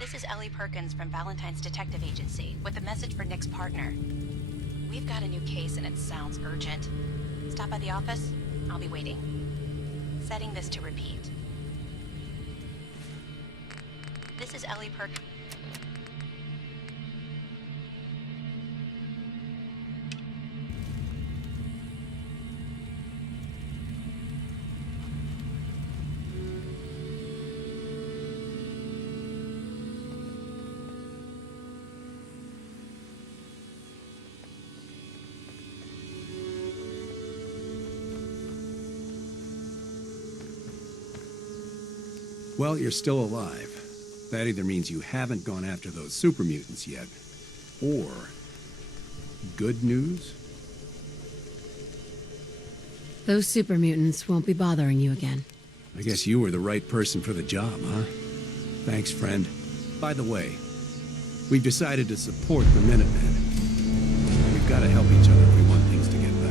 This is Ellie Perkins from Valentine's Detective Agency with a message for Nick's partner. We've got a new case and it sounds urgent. Stop by the office. I'll be waiting. Setting this to repeat. This is Ellie Perkins. Well, you're still alive. That either means you haven't gone after those super mutants yet, or good news? Those super mutants won't be bothering you again. I guess you were the right person for the job, huh? Thanks, friend. By the way, we've decided to support the Minutemen. We've got to help each other if we want things to get better.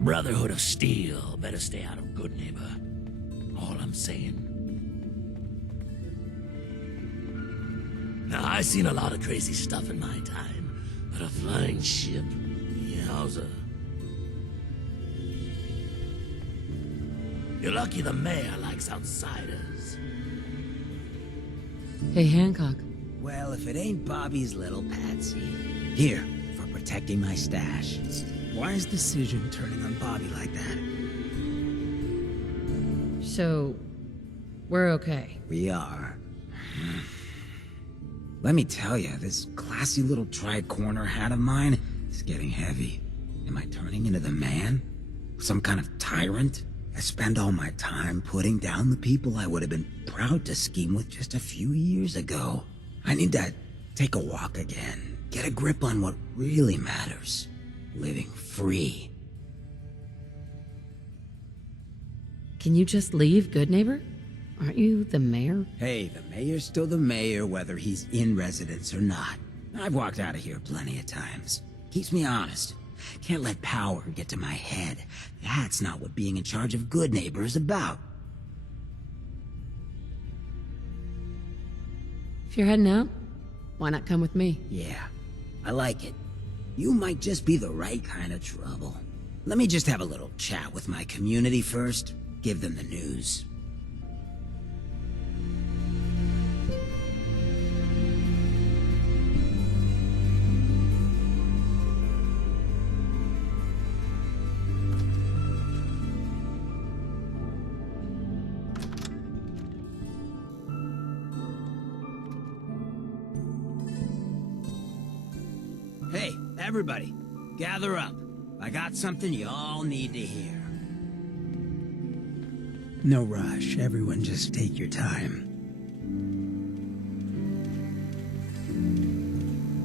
Brotherhood of Steel better stay out of Good Neighbor. All I'm saying. Now, I've seen a lot of crazy stuff in my time, but a flying ship, yowza. You're lucky the mayor likes outsiders. Hey, Hancock. Well, if it ain't Bobby's little patsy. Here, for protecting my stash. Why is Decision turning on Bobby like that? So, we're okay. We are. Let me tell you, this classy little tri-corner hat of mine is getting heavy. Am I turning into the man? Some kind of tyrant? I spend all my time putting down the people I would have been proud to scheme with just a few years ago. I need to take a walk again. Get a grip on what really matters. Living free. Can you just leave, Good Neighbor? Aren't you the mayor? Hey, the mayor's still the mayor whether he's in residence or not. I've walked out of here plenty of times. Keeps me honest. Can't let power get to my head. That's not what being in charge of Good Neighbor is about. If you're heading out, why not come with me? Yeah, I like it. You might just be the right kind of trouble. Let me just have a little chat with my community first. Give them the news. Hey, everybody, gather up. I got something you all need to hear. No rush, everyone just take your time.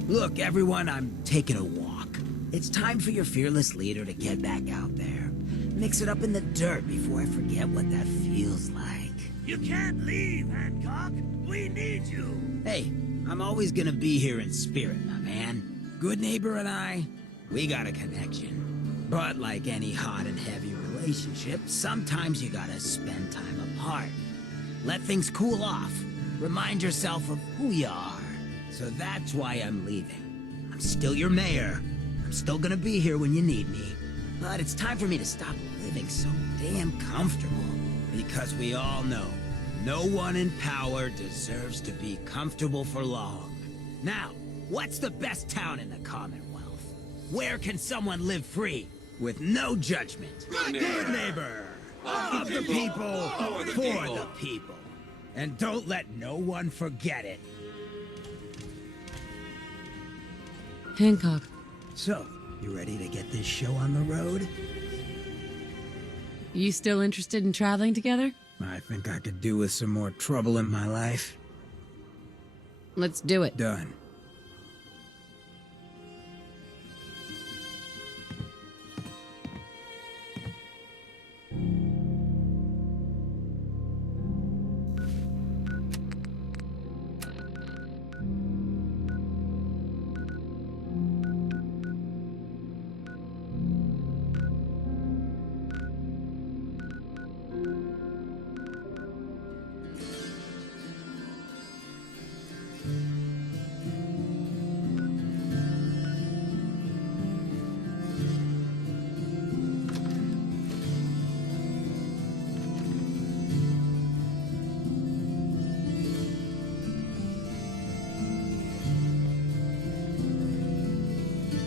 Look, everyone, I'm taking a walk. It's time for your fearless leader to get back out there. Mix it up in the dirt before I forget what that feels like. You can't leave, Hancock. We need you. Hey, I'm always gonna be here in spirit, my man. Good neighbor and I, we got a connection. But like any hot and heavy relationship, sometimes you gotta spend time apart. Let things cool off. Remind yourself of who you are. So that's why I'm leaving. I'm still your mayor. I'm still gonna be here when you need me. But it's time for me to stop living so damn comfortable. Because we all know, no one in power deserves to be comfortable for long. Now, what's the best town in the Commonwealth? Where can someone live free, with no judgment? Good neighbor! Of the people, for the people. And don't let no one forget it. Hancock, So, you ready to get this show on the road? you still interested in traveling together? I think I could do with some more trouble in my life. Let's do it. Done.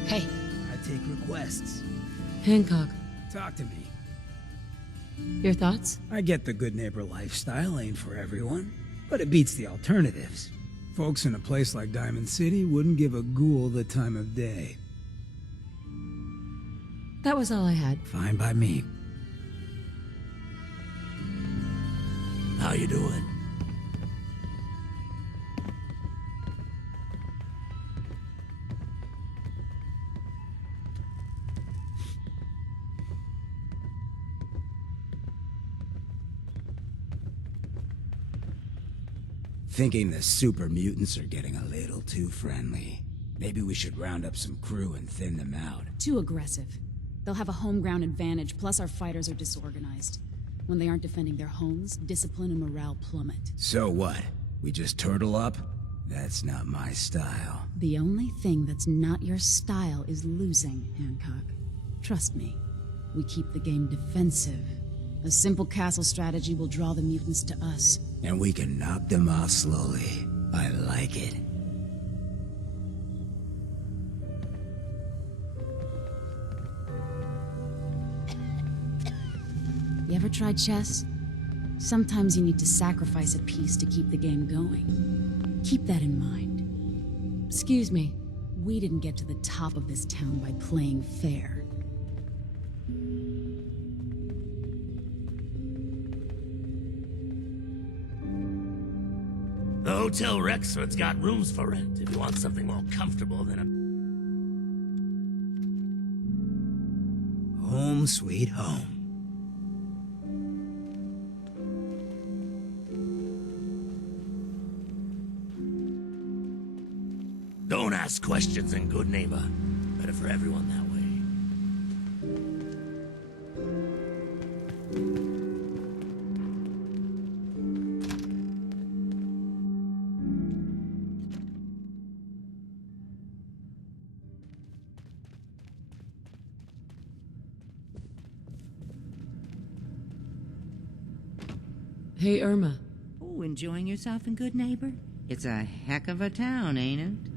Hey, I take requests. Hancock, Talk to me. your thoughts? I get the good neighbor lifestyle ain't for everyone, but it beats the alternatives. Folks in a place like Diamond City wouldn't give a ghoul the time of day. That was all I had. Fine by me. How you doing? Thinking the super mutants are getting a little too friendly. Maybe we should round up some crew and thin them out. Too aggressive. They'll have a home ground advantage, plus our fighters are disorganized. When they aren't defending their homes, discipline and morale plummet. So what? We just turtle up? That's not my style. The only thing that's not your style is losing, Hancock. Trust me, we keep the game defensive. A simple castle strategy will draw the mutants to us. And we can knock them off slowly. I like it. You ever tried chess? Sometimes you need to sacrifice a piece to keep the game going. Keep that in mind. Excuse me. We didn't get to the top of this town by playing fair. The Hotel Rexford's got rooms for rent if you want something more comfortable than a... Home sweet home. Don't ask questions in good neighbor. Better for everyone that way. Hey, Irma. Oh, enjoying yourself in Good Neighbor? It's a heck of a town, ain't it?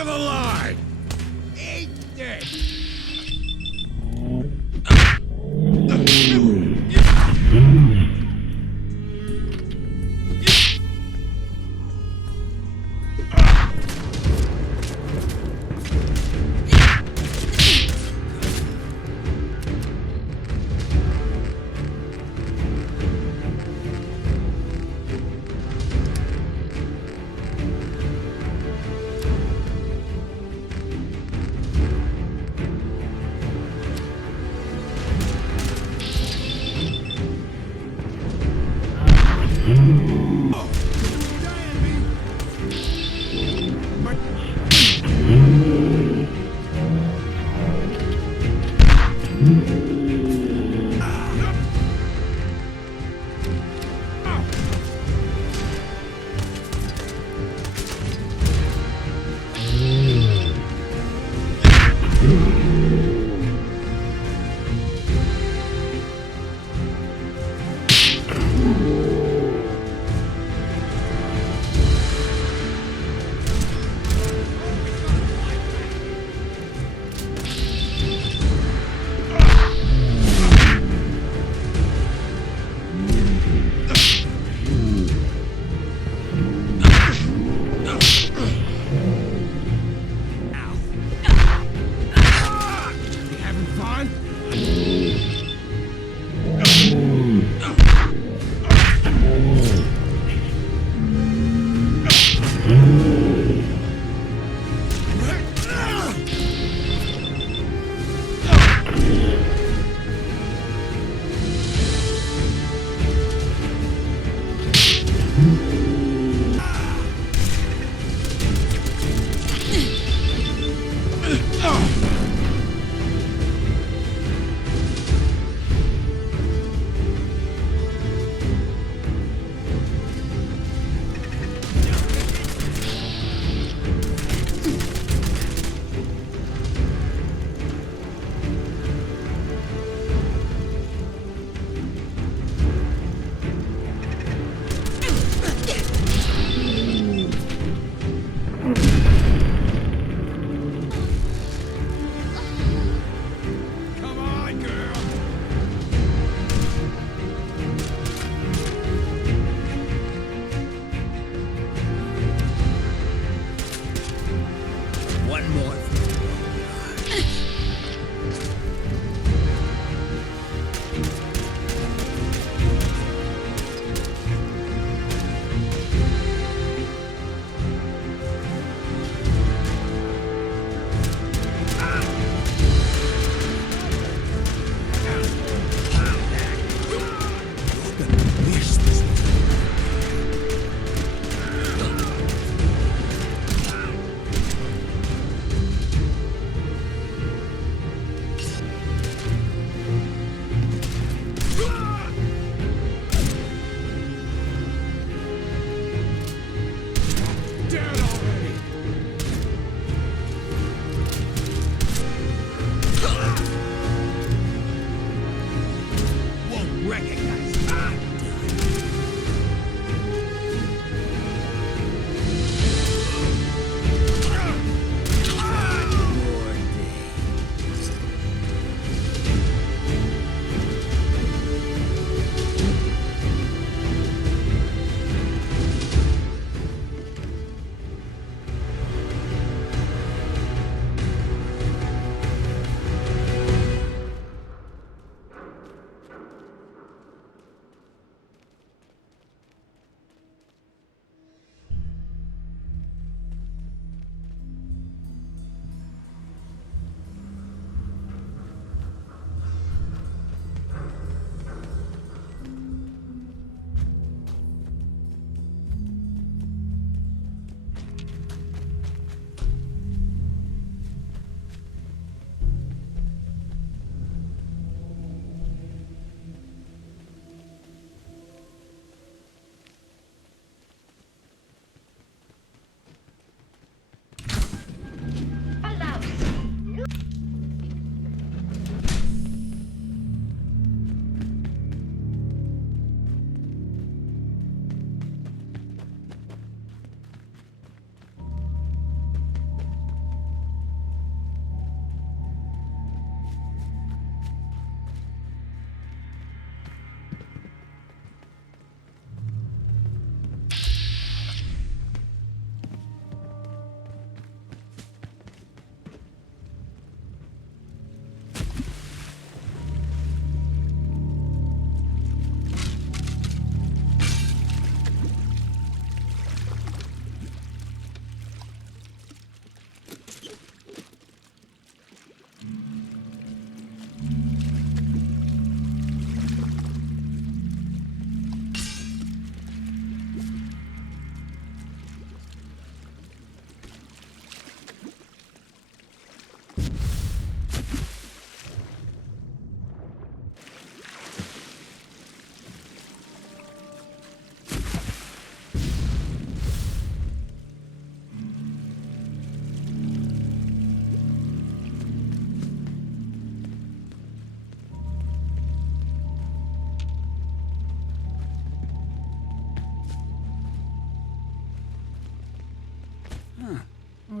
of the line! Eat this!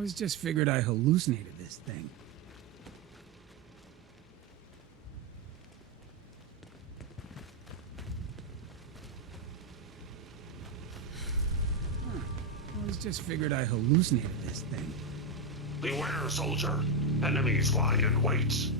always just figured I hallucinated this thing. Always just figured I hallucinated this thing. Beware, soldier. Enemies lie in wait.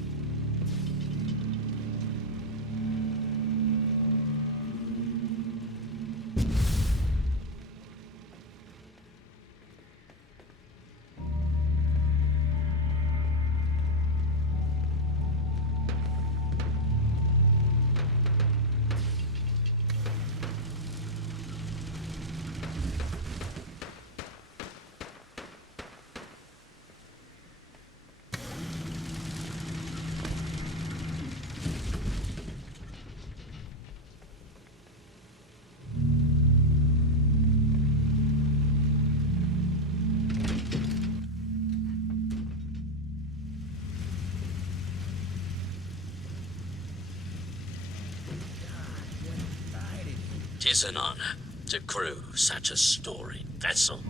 Tis an honor to crew such a storied vessel.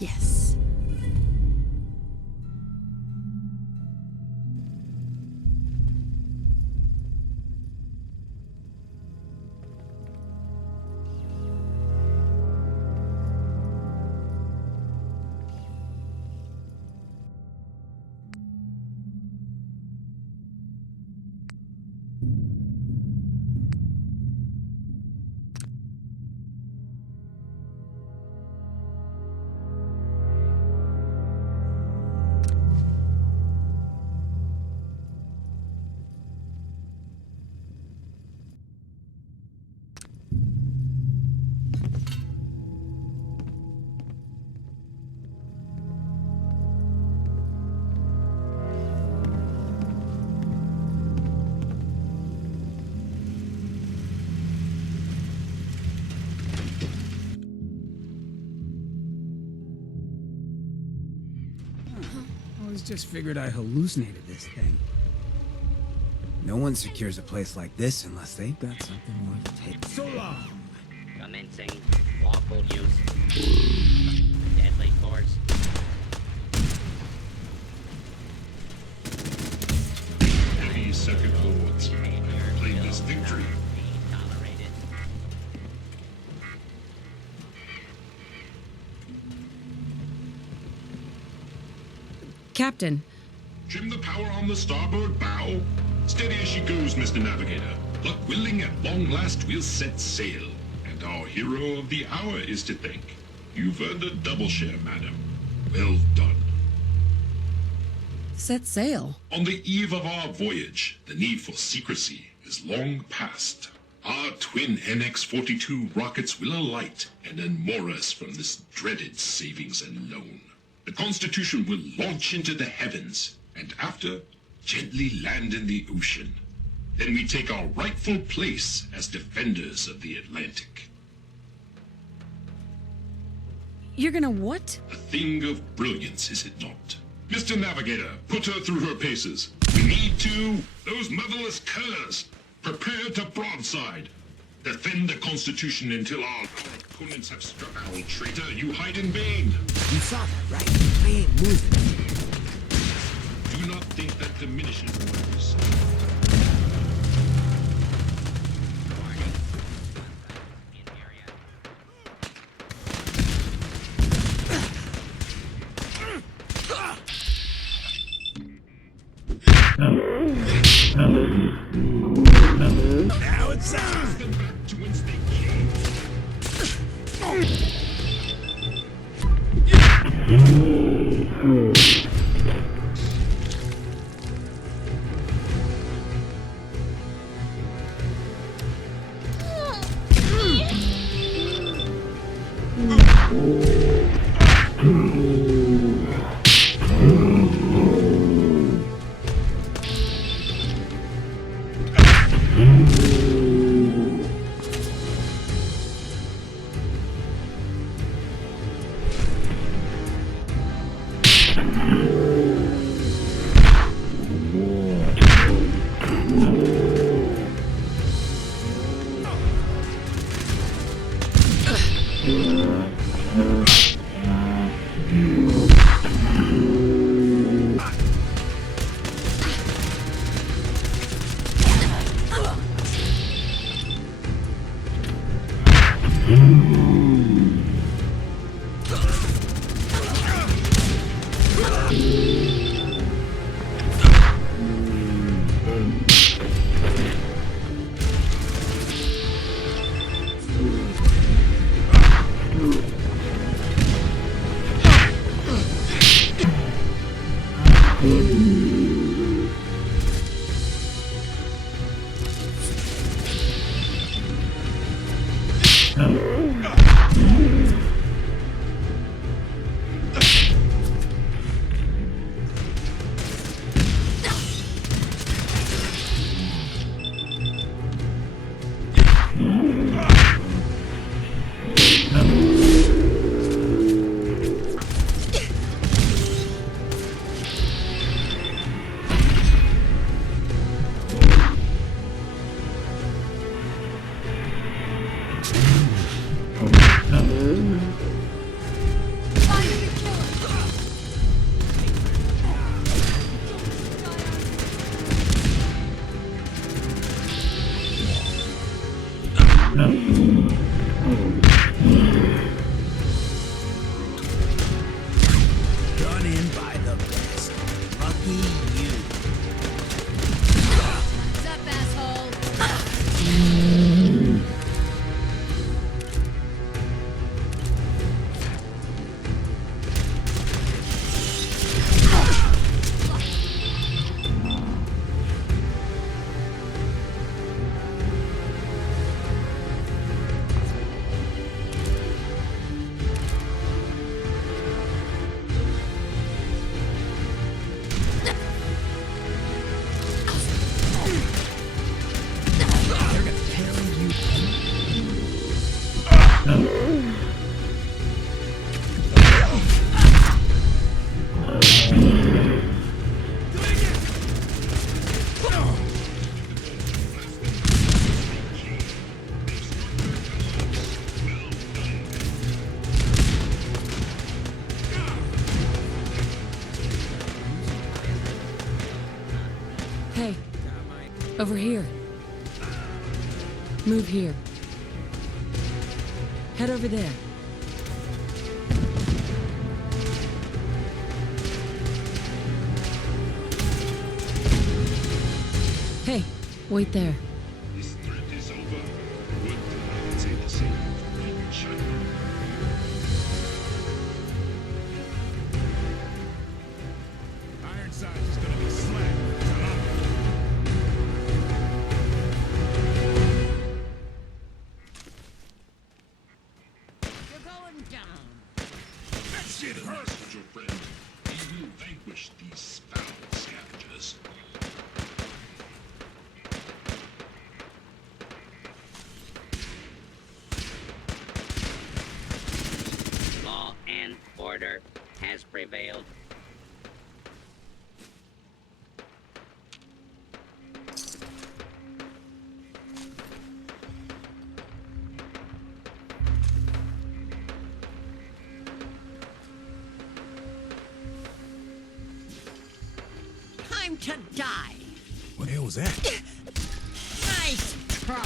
Yes. Always just figured I hallucinated this thing. No one secures a place like this unless they've got something worth taking. So long! Commencing lawful use. Deadly force. Any second lords. Claim this victory. Tolerated. Captain, Trim the power on the starboard bow. Steady as she goes, Mr. Navigator. Luck willing, at long last we'll set sail. And our hero of the hour is to thank. You've earned a double share, madam. Well done. set sail. On the eve of our voyage, the need for secrecy is long past. Our twin NX-42 rockets will alight and unmoor us from this dreaded savings and loan. The Constitution will launch into the heavens, and after, gently land in the ocean. Then we take our rightful place as defenders of the Atlantic. You're gonna what? A thing of brilliance, is it not? Mr. Navigator, put her through her paces. We need to... those motherless curs! Prepare to broadside. Defend the Constitution until our opponents have struck. Owl traitor, you hide in vain. You saw that, right? I ain't moving. Do not think that diminishes orders. Warning. In area. Now it's on! Them back to whence they came. Run in by the best. Lucky you. What's up, asshole? Hey, over here. Move here. Head over there. Hey, wait there. This threat is over. Would I could say the same in China. Ironsides is gonna be slapped. You're going down. That shit hurts, your friend. You will vanquish these foul scavengers. Law and order has prevailed. Time to die. What the hell was that? Nice try.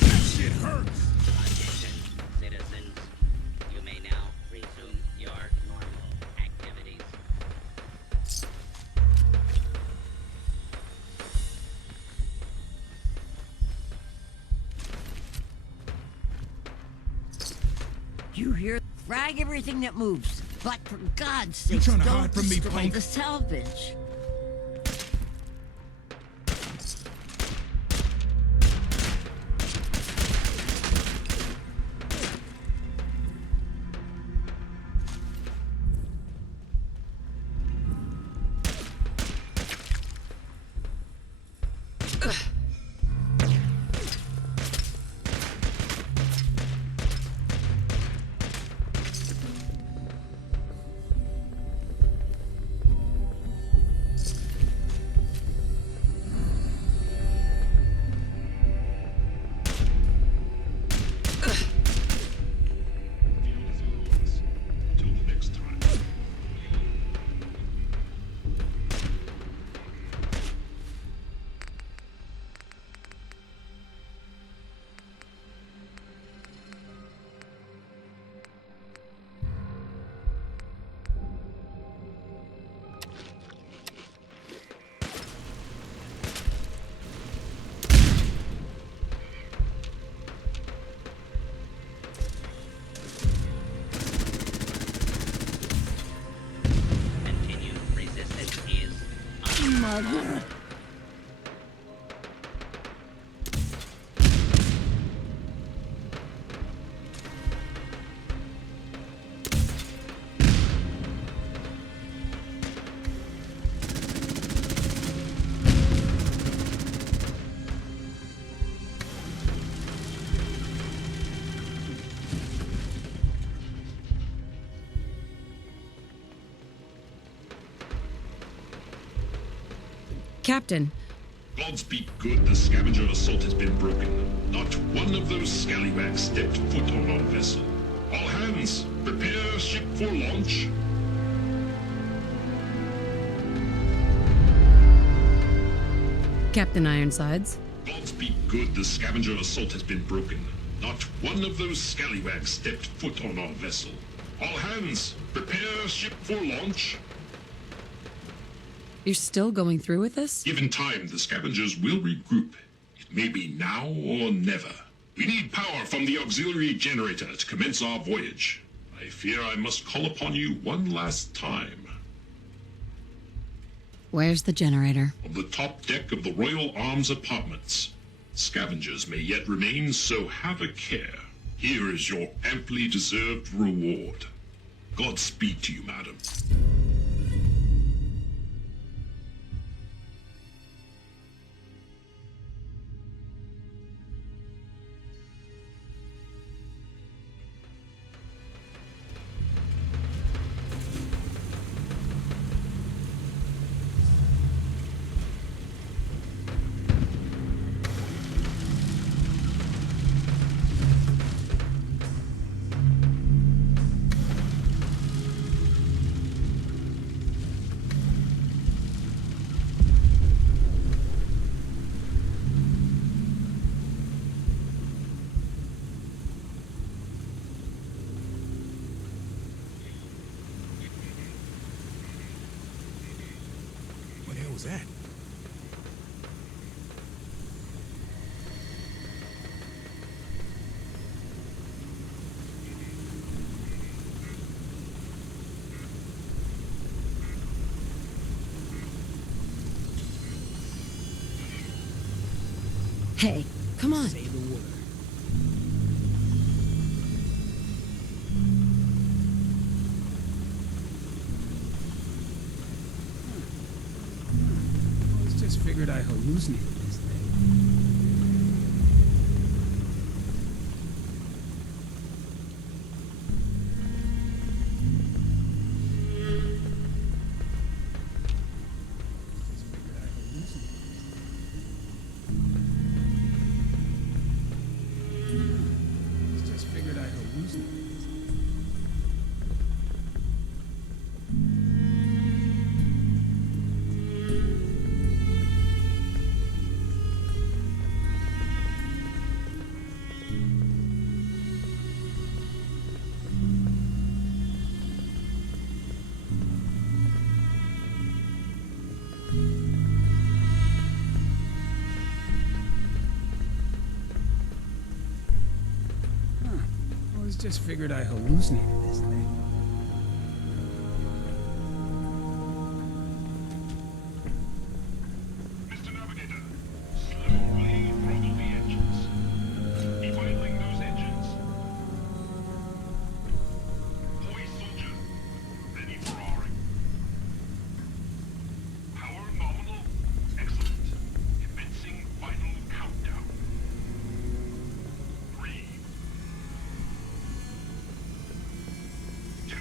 That shit hurts. Attention, citizens. You may now resume your normal activities. You hear? Frag everything that moves. But for God's sake, trying to don't hide from me, destroy punk? the salvage. Captain, Gods be good, the scavenger assault has been broken. Not one of those scallywags stepped foot on our vessel. All hands, prepare ship for launch. Captain Ironsides. Gods be good, the scavenger assault has been broken. Not one of those scallywags stepped foot on our vessel. All hands, prepare ship for launch. You're still going through with this? Given time, the scavengers will regroup. It may be now or never. We need power from the auxiliary generator to commence our voyage. I fear I must call upon you one last time. Where's the generator? On the top deck of the Royal Arms Apartments. Scavengers may yet remain, so have a care. Here is your amply deserved reward. Godspeed to you, madam. What the hell was that? Hey, come on. Say the word. I just figured I hallucinated this thing. Just figured I hallucinated this thing. I just figured I hallucinated this thing. Mr. Navigator, slowly throttle the engines. Keep idling those engines. Hoy soldier, ready for roaring. Power nominal, excellent. Commencing final countdown. 3, 2,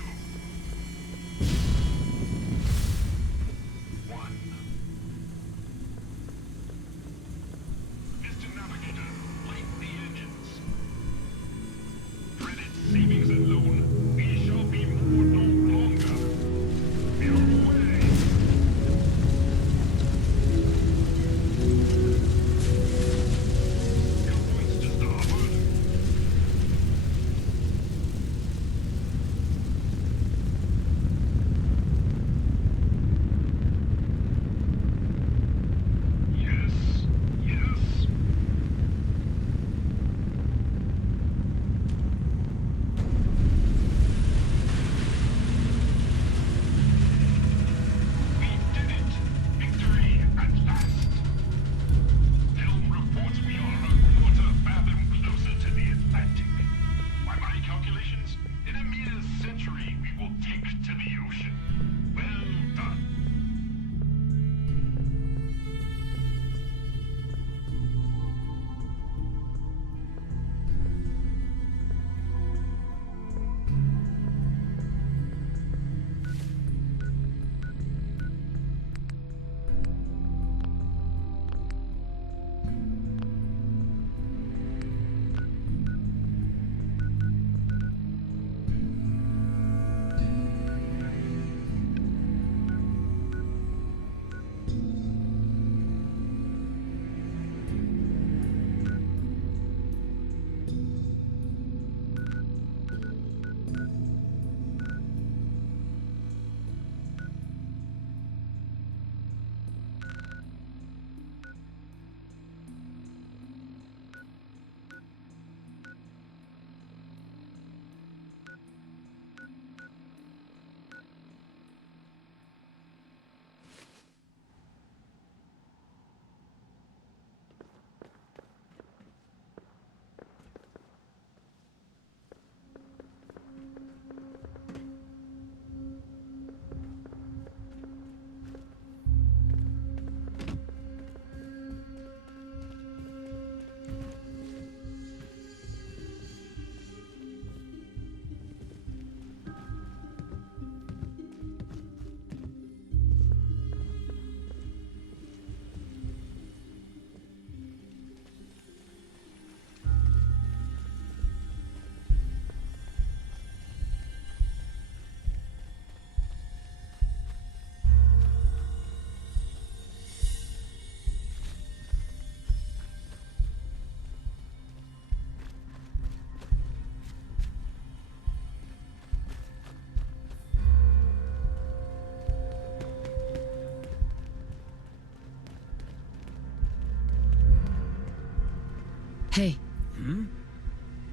Hey,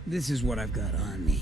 This is what I've got on me.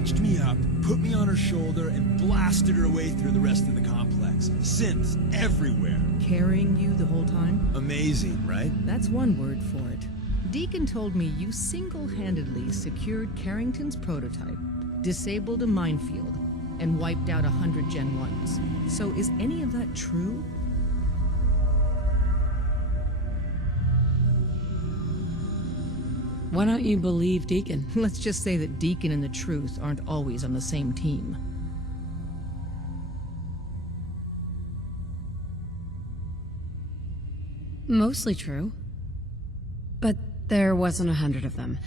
patched me up, put me on her shoulder, and blasted her away through the rest of the complex. Synths everywhere. Carrying you the whole time? Amazing, right? That's one word for it. Deacon told me you single-handedly secured Carrington's prototype, disabled a minefield, and wiped out 100 Gen 1s. So is any of that true? Why don't you believe Deacon? Let's just say that Deacon and the Truth aren't always on the same team. Mostly true. But there wasn't 100 of them.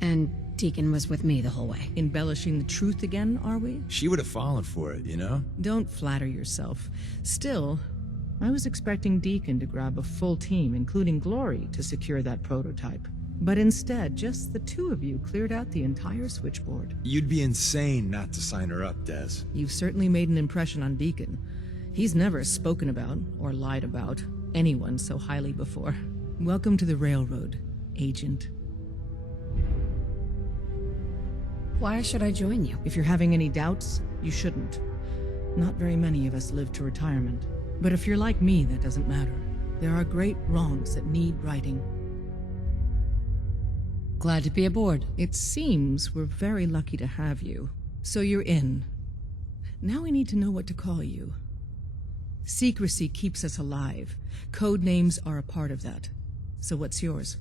And Deacon was with me the whole way. Embellishing the truth again, are we? She would have fallen for it, you know? Don't flatter yourself. Still, I was expecting Deacon to grab a full team, including Glory, to secure that prototype. But instead, just the two of you cleared out the entire switchboard. You'd be insane not to sign her up, Des. You've certainly made an impression on Deacon. He's never spoken about, or lied about, anyone so highly before. Welcome to the Railroad, Agent. Why should I join you? If you're having any doubts, you shouldn't. Not very many of us live to retirement. But if you're like me, that doesn't matter. There are great wrongs that need righting. Glad to be aboard. It seems we're very lucky to have you. So you're in. Now we need to know what to call you. Secrecy keeps us alive. Code names are a part of that. So what's yours?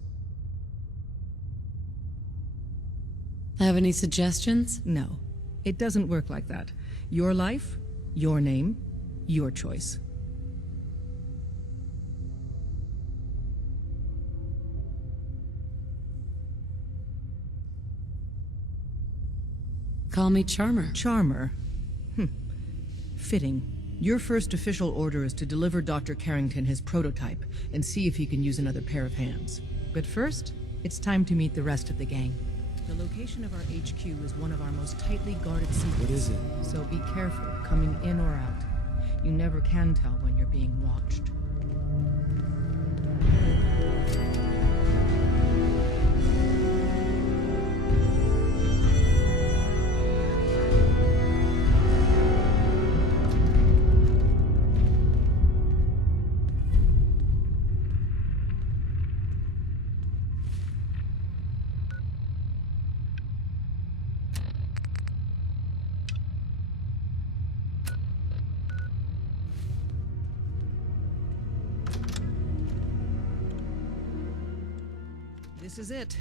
Have any suggestions? No. It doesn't work like that. Your life, your name, your choice. Call me Charmer. Charmer? Fitting. Your first official order is to deliver Dr. Carrington his prototype and see if he can use another pair of hands. But first, it's time to meet the rest of the gang. The location of our HQ is one of our most tightly guarded secrets. What is it? So be careful coming in or out. You never can tell when you're being watched. This is it.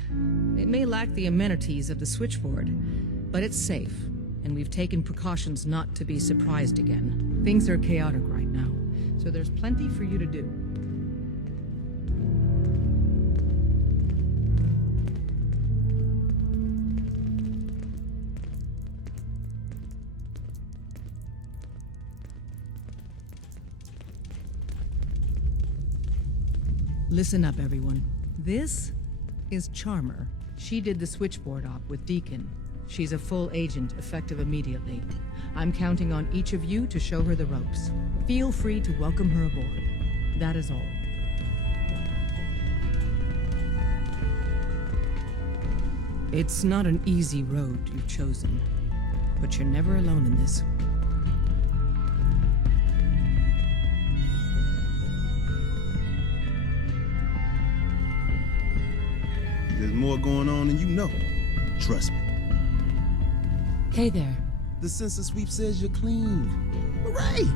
It may lack the amenities of the switchboard, but it's safe, and we've taken precautions not to be surprised again. Things are chaotic right now, so there's plenty for you to do. Listen up, everyone. This is Charmer. She did the switchboard op with Deacon. She's a full agent, effective immediately. I'm counting on each of you to show her the ropes. Feel free to welcome her aboard. That is all. It's not an easy road you've chosen, but you're never alone in this. There's more going on than you know. Trust me. Hey there. The census sweep says you're clean. Hooray!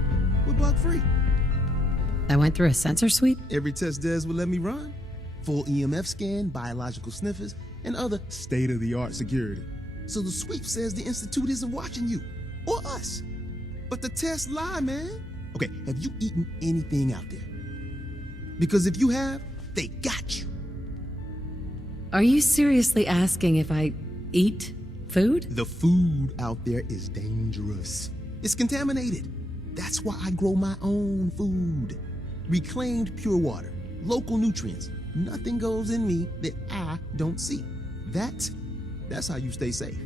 We're bug free. I went through a sensor sweep? Every test Des would let me run. Full EMF scan, biological sniffers, and other state-of-the-art security. So the sweep says the Institute isn't watching you. Or us. But the tests lie, man. Okay, have you eaten anything out there? Because if you have, they got you. Are you seriously asking if I eat food? The food out there is dangerous. It's contaminated. That's why I grow my own food. Reclaimed pure water, local nutrients. Nothing goes in me that I don't see. That's how you stay safe.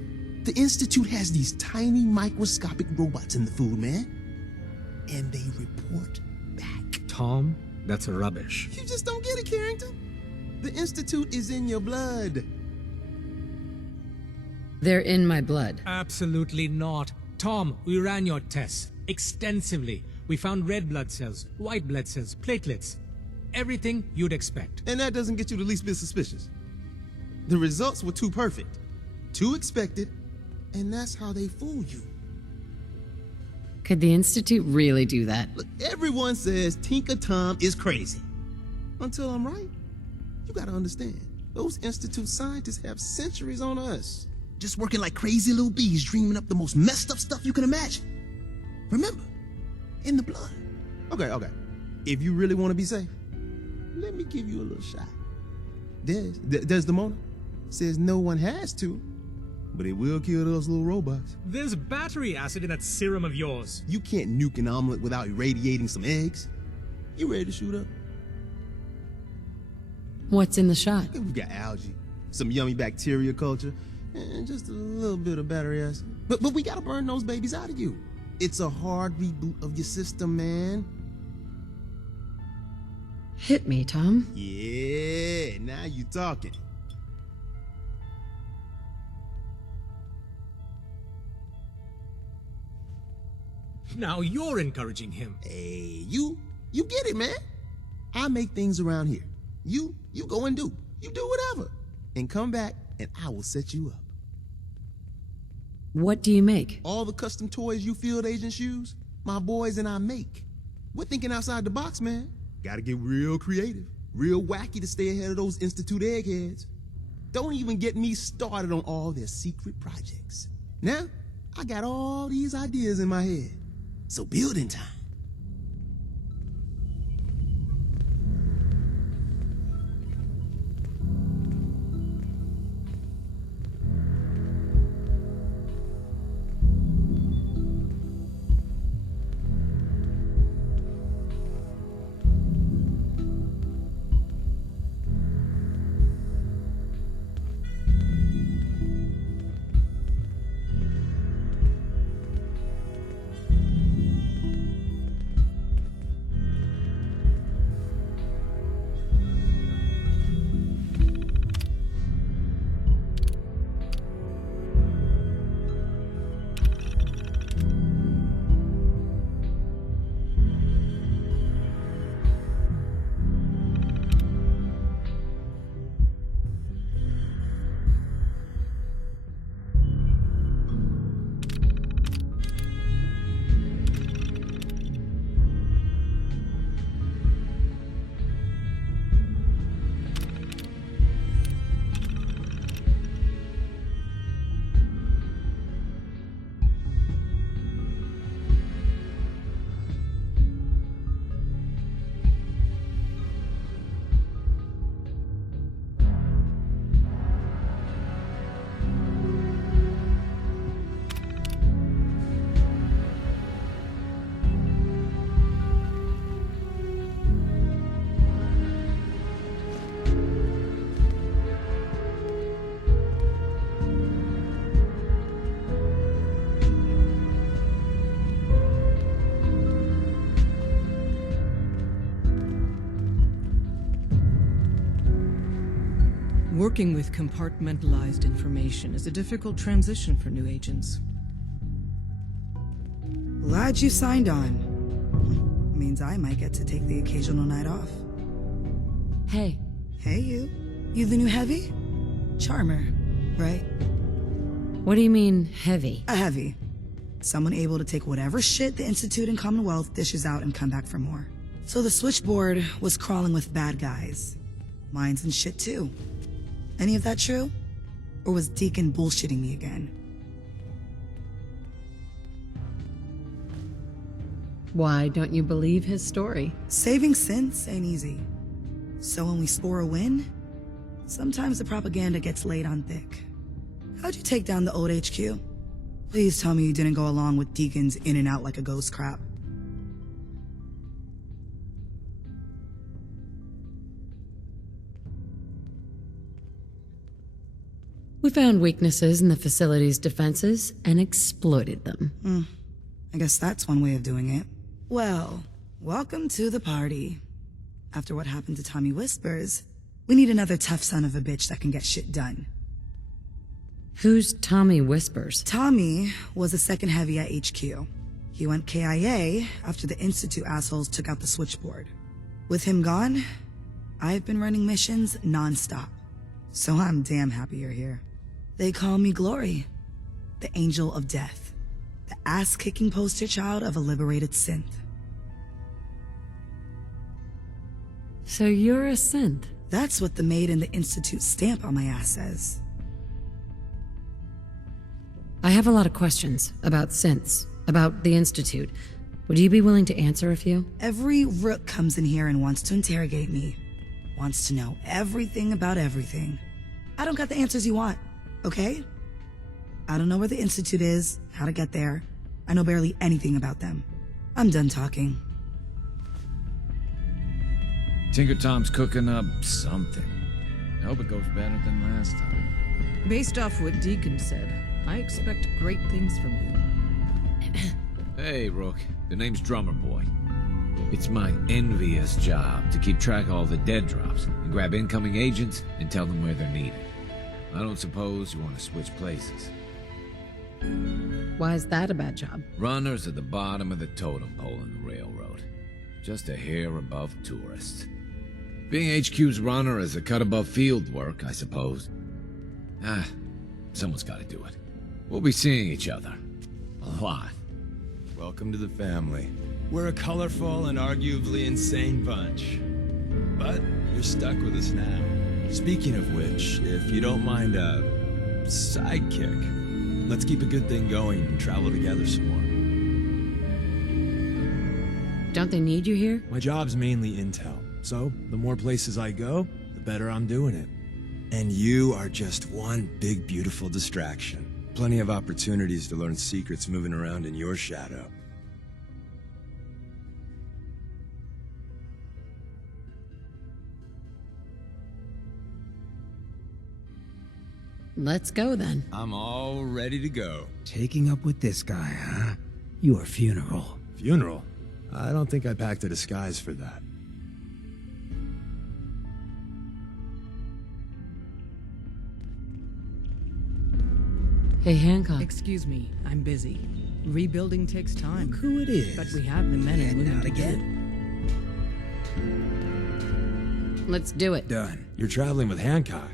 The Institute has these tiny microscopic robots in the food, man. And they report back. Tom, that's rubbish. You just don't get it, Carrington. The Institute is in your blood. They're in my blood. Absolutely not. Tom, we ran your tests extensively. We found red blood cells, white blood cells, platelets. Everything you'd expect. And that doesn't get you the least bit suspicious. The results were too perfect, too expected, and that's how they fool you. Could the Institute really do that? Look, everyone says Tinker Tom is crazy. Until I'm right. You gotta understand, Those Institute scientists have centuries on us. Just working like crazy little bees, dreaming up the most messed up stuff you can imagine. Remember, in the blood. Okay. If you really want to be safe, let me give you a little shot. Desdemona says no one has to, but it will kill those little robots. There's battery acid in that serum of yours. You can't nuke an omelet without irradiating some eggs. You ready to shoot up? What's in the shot? We got algae, some yummy bacteria culture, and just a little bit of battery acid. But we gotta burn those babies out of you. It's a hard reboot of your system, man. Hit me, Tom. Yeah, now you talking. Now you're encouraging him. Hey, you get it, man. I make things around here. You go and do. You do whatever. And come back and I will set you up. What do you make? All the custom toys you field agents use, my boys and I make. We're thinking outside the box, man. Gotta get real creative, real wacky to stay ahead of those Institute eggheads. Don't even get me started on all their secret projects. Now, I got all these ideas in my head. So building time. Working with compartmentalized information is a difficult transition for new agents. Glad you signed on. Means I might get to take the occasional night off. Hey. Hey, you. You the new heavy? Charmer, right? What do you mean, heavy? A heavy. Someone able to take whatever shit the Institute and Commonwealth dishes out and come back for more. So the switchboard was crawling with bad guys. Mines and shit too. Any of that true? Or was Deacon bullshitting me again? Why don't you believe his story? Saving synths ain't easy. So when we score a win, sometimes the propaganda gets laid on thick. How'd you take down the old HQ? Please tell me you didn't go along with Deacon's in and out like a ghost crap. We found weaknesses in the facility's defenses and exploited them. I guess that's one way of doing it. Well, welcome to the party. After what happened to Tommy Whispers, we need another tough son of a bitch that can get shit done. Who's Tommy Whispers? Tommy was a second heavy at HQ. He went KIA after the Institute assholes took out the switchboard. With him gone, I've been running missions non-stop. So I'm damn happy you're here. They call me Glory, the Angel of Death, the ass-kicking poster child of a liberated synth. So you're a synth? That's what the maid in the Institute stamp on my ass says. I have a lot of questions about synths, about the Institute. Would you be willing to answer a few? Every rook comes in here and wants to interrogate me. Wants to know everything about everything. I don't got the answers you want, okay? I don't know where the Institute is, how to get there. I know barely anything about them. I'm done talking. Tinker Tom's cooking up something. I hope it goes better than last time. Based off what Deacon said, I expect great things from you. Hey, Rook. The name's Drummer Boy. It's my envious job to keep track of all the dead drops and grab incoming agents and tell them where they're needed. I don't suppose you want to switch places. Why is that a bad job? Runners at the bottom of the totem pole in the railroad. Just a hair above tourists. Being HQ's runner is a cut above field work, I suppose. Someone's got to do it. We'll be seeing each other. A lot. Welcome to the family. We're a colorful and arguably insane bunch. But you're stuck with us now. Speaking of which, if you don't mind a sidekick, let's keep a good thing going and travel together some more. Don't they need you here? My job's mainly intel, so the more places I go, the better I'm doing it. And you are just one big, beautiful distraction. Plenty of opportunities to learn secrets moving around in your shadow. Let's go then. I'm all ready to go. Taking up with this guy, huh? Your funeral. Funeral? I don't think I packed a disguise for that. Hey, Hancock. Excuse me, I'm busy. Rebuilding takes time. Look who it is. But we have the men and women out to again. Let's do it. Done. You're traveling with Hancock.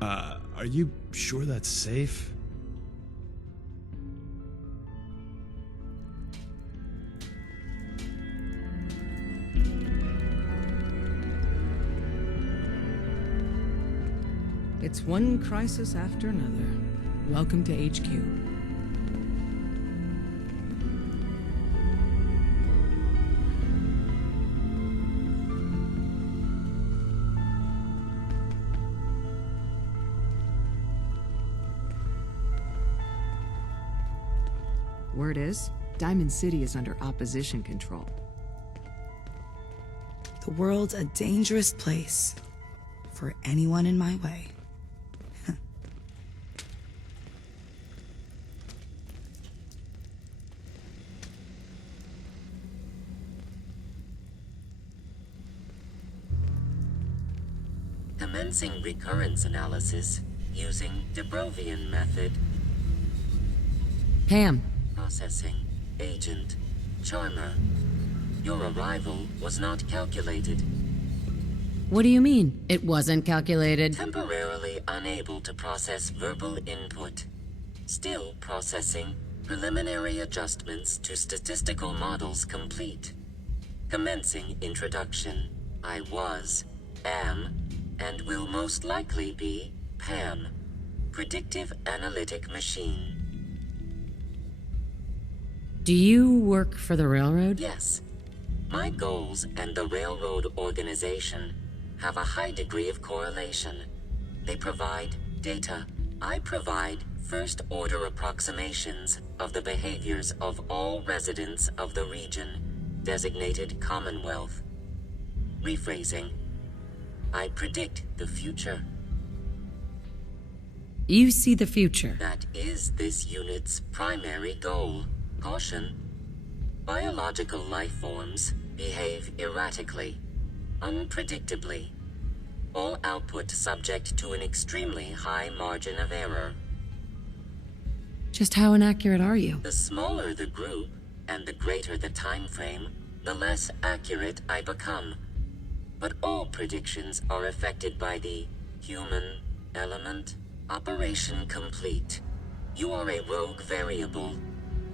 Are you sure that's safe? It's one crisis after another. Welcome to HQ. Word is, Diamond City is under opposition control. The world's a dangerous place for anyone in my way. Commencing recurrence analysis using Dubrovian method. Pam. Processing. Agent. Charmer. Your arrival was not calculated. What do you mean, it wasn't calculated? Temporarily unable to process verbal input. Still processing. Preliminary adjustments to statistical models complete. Commencing introduction. I was, am, and will most likely be Pam. Predictive Analytic Machine. Do you work for the railroad? Yes. My goals and the railroad organization have a high degree of correlation. They provide data. I provide first-order approximations of the behaviors of all residents of the region, designated Commonwealth. Rephrasing. I predict the future. You see the future. That is this unit's primary goal. Caution. Biological life forms behave erratically, unpredictably. All output subject to an extremely high margin of error. Just how inaccurate are you? The smaller the group, and the greater the time frame, the less accurate I become. But all predictions are affected by the human element. Operation complete. You are a rogue variable.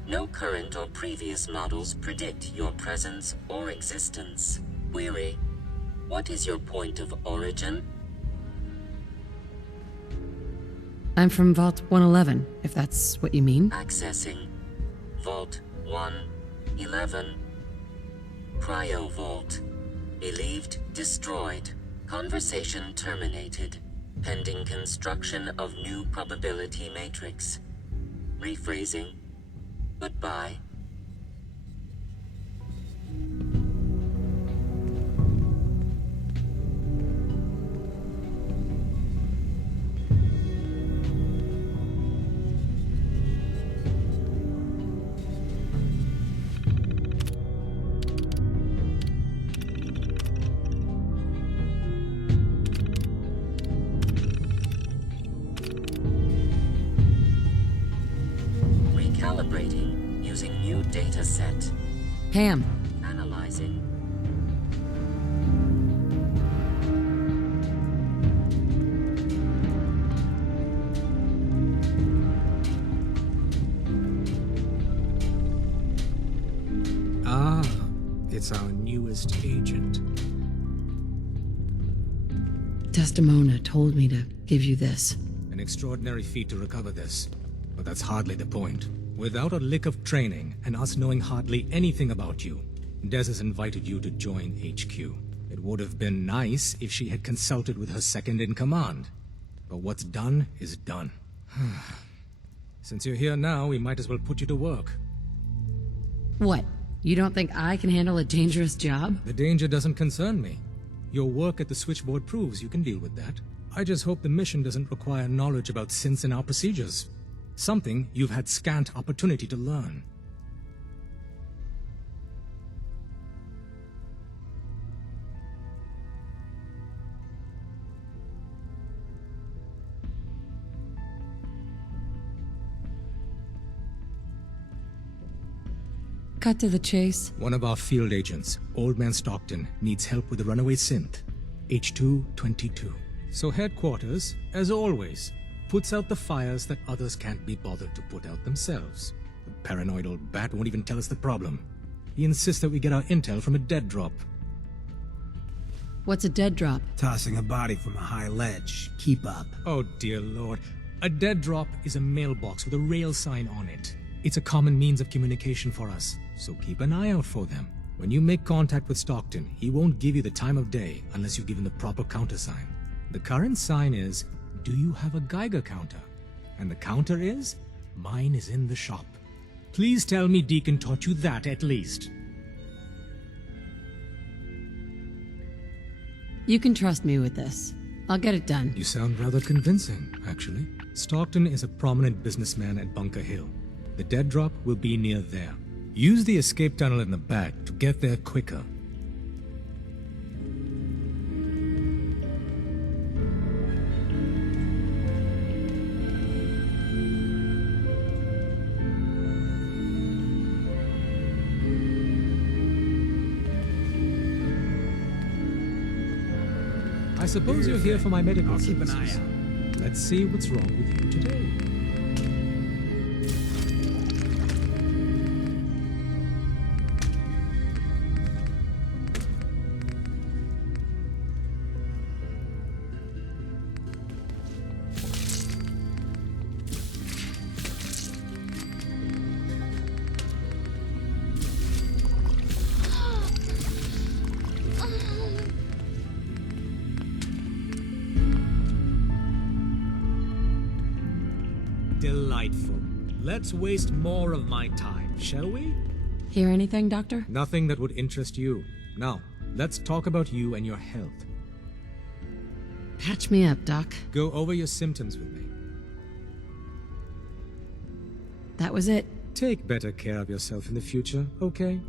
No current or previous models predict your presence or existence. Query. What is your point of origin? I'm from Vault 111, if that's what you mean. Accessing Vault 111. Cryo Vault. Believed destroyed. Conversation terminated. Pending construction of new probability matrix. Rephrasing. Goodbye. Recalibrating using new data set. Pam. Analyzing. Ah, it's our newest agent. Desdemona told me to give you this. An extraordinary feat to recover this. But that's hardly the point. Without a lick of training, and us knowing hardly anything about you, Des has invited you to join HQ. It would have been nice if she had consulted with her second-in-command. But what's done is done. Since you're here now, we might as well put you to work. What? You don't think I can handle a dangerous job? The danger doesn't concern me. Your work at the switchboard proves you can deal with that. I just hope the mission doesn't require knowledge about synths and our procedures. Something you've had scant opportunity to learn. Cut to the chase. One of our field agents, Old Man Stockton, needs help with a runaway synth, H222. So headquarters, as always, puts out the fires that others can't be bothered to put out themselves. The paranoid old bat won't even tell us the problem. He insists that we get our intel from a dead drop. What's a dead drop? Tossing a body from a high ledge. Keep up. Oh dear lord. A dead drop is a mailbox with a rail sign on it. It's a common means of communication for us, so keep an eye out for them. When you make contact with Stockton, he won't give you the time of day unless you give him the proper countersign. The current sign is, do you have a Geiger counter? And the counter is, mine is in the shop. Please tell me Deacon taught you that at least. You can trust me with this. I'll get it done. You sound rather convincing, actually. Stockton is a prominent businessman at Bunker Hill. The dead drop will be near there. Use the escape tunnel in the back to get there quicker. I suppose you're here for my medical I'll keep an services. eye out. Let's see what's wrong with you today. Delightful. Let's waste more of my time, shall we? Hear anything, Doctor? Nothing that would interest you. Now, let's talk about you and your health. Patch me up, Doc. Go over your symptoms with me. That was it. Take better care of yourself in the future, okay?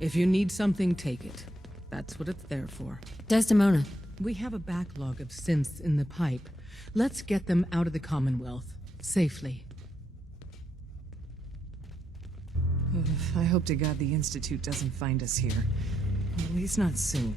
If you need something, take it. That's what it's there for. Desdemona. We have a backlog of synths in the pipe. Let's get them out of the Commonwealth. Safely. I hope to God the Institute doesn't find us here. At least not soon.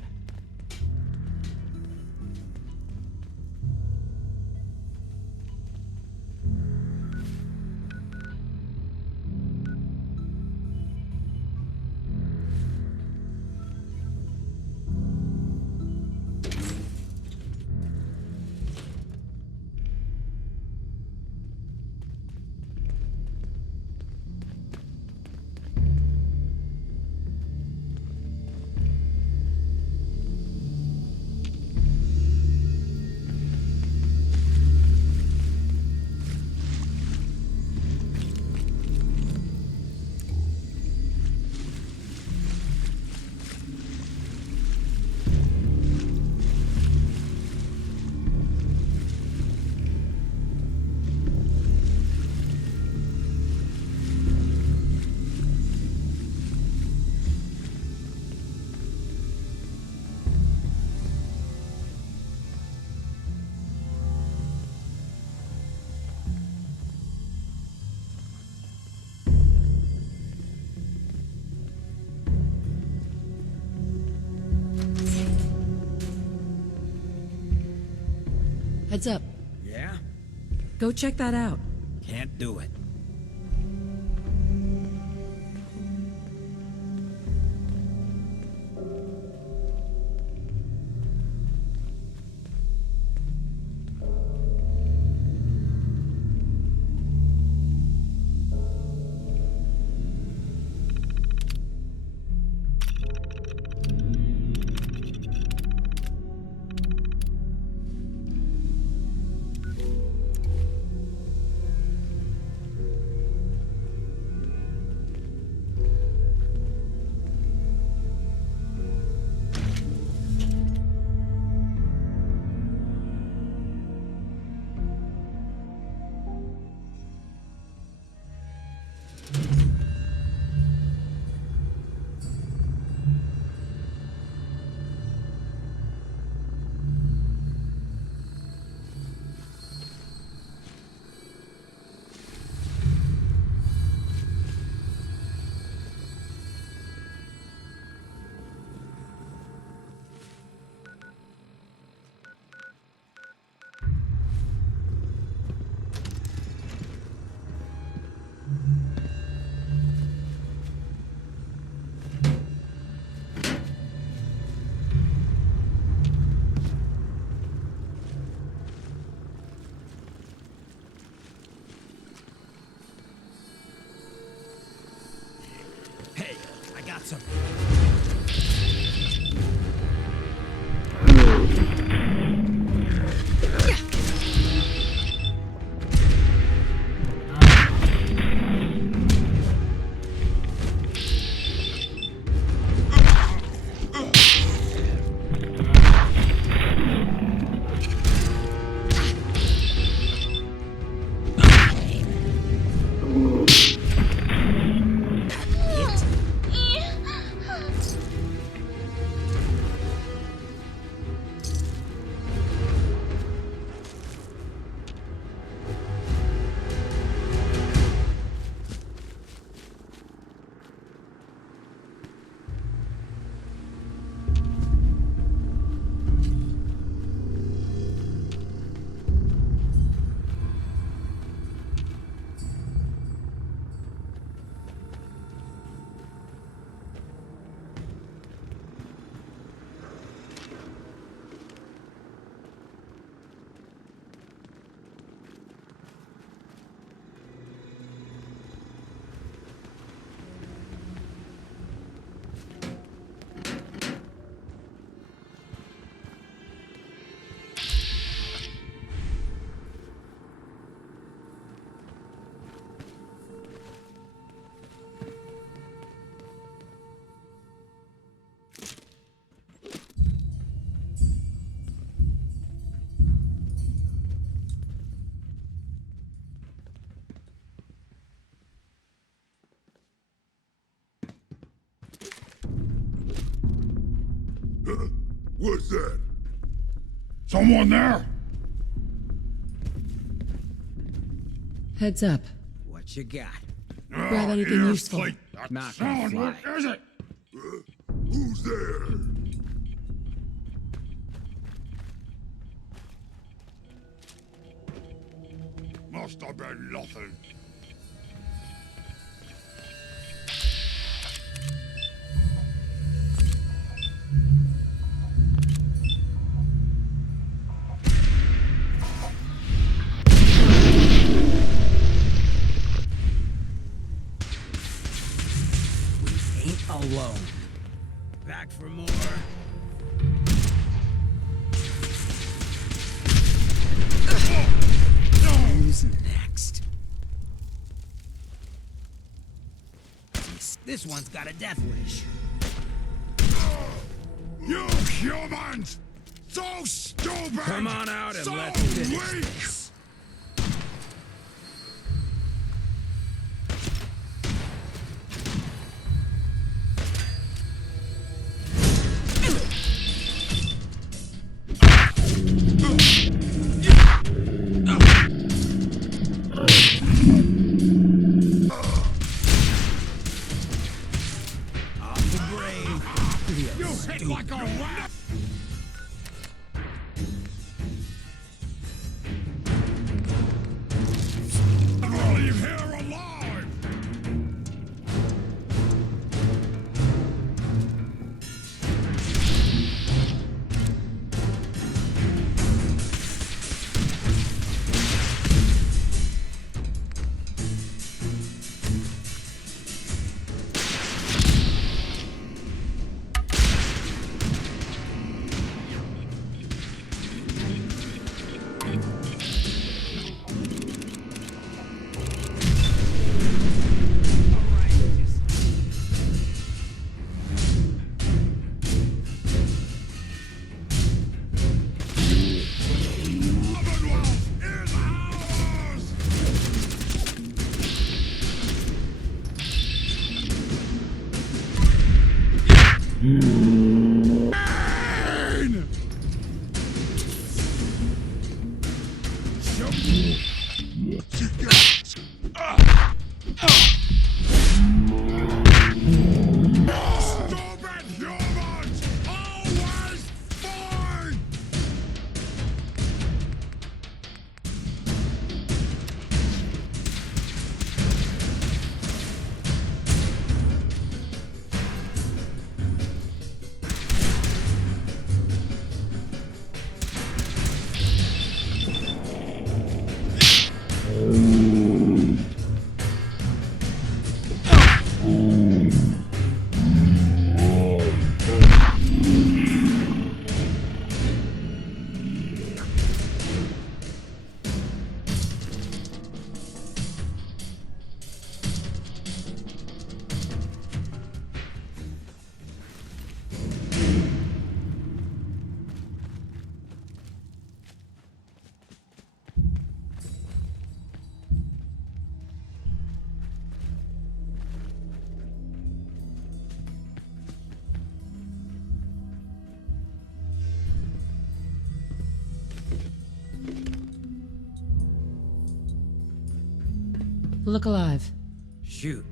Heads up. Yeah? Go check that out. Can't do it. Some. that? Someone there? Heads up. What you got? Grab anything useful. Not gonna Sound, what fly. is it? Who's there? Must have been nothing. Ain't alone. Back for more. Who's next? This one's got a death wish. You humans! So stupid! Come on out and so let's finish weak! this. Off the brain. You hit like a rat! I'll leave here alive! Look alive. Shoot.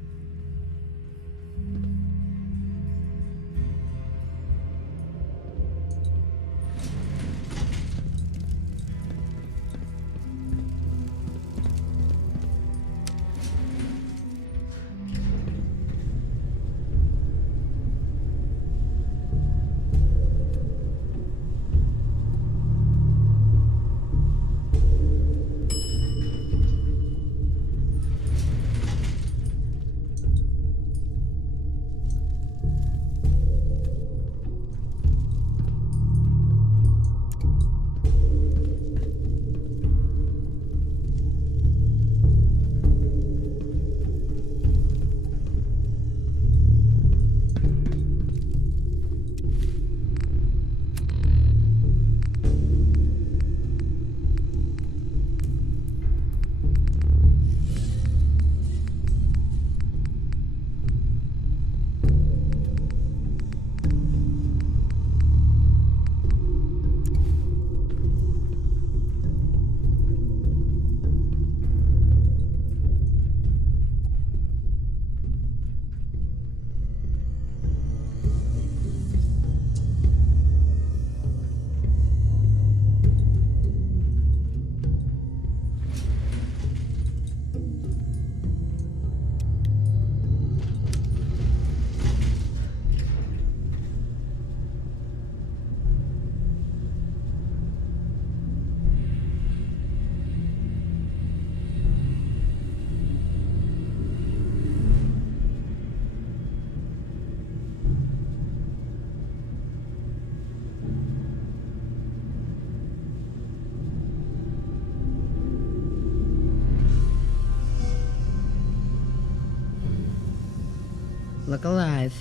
look alive.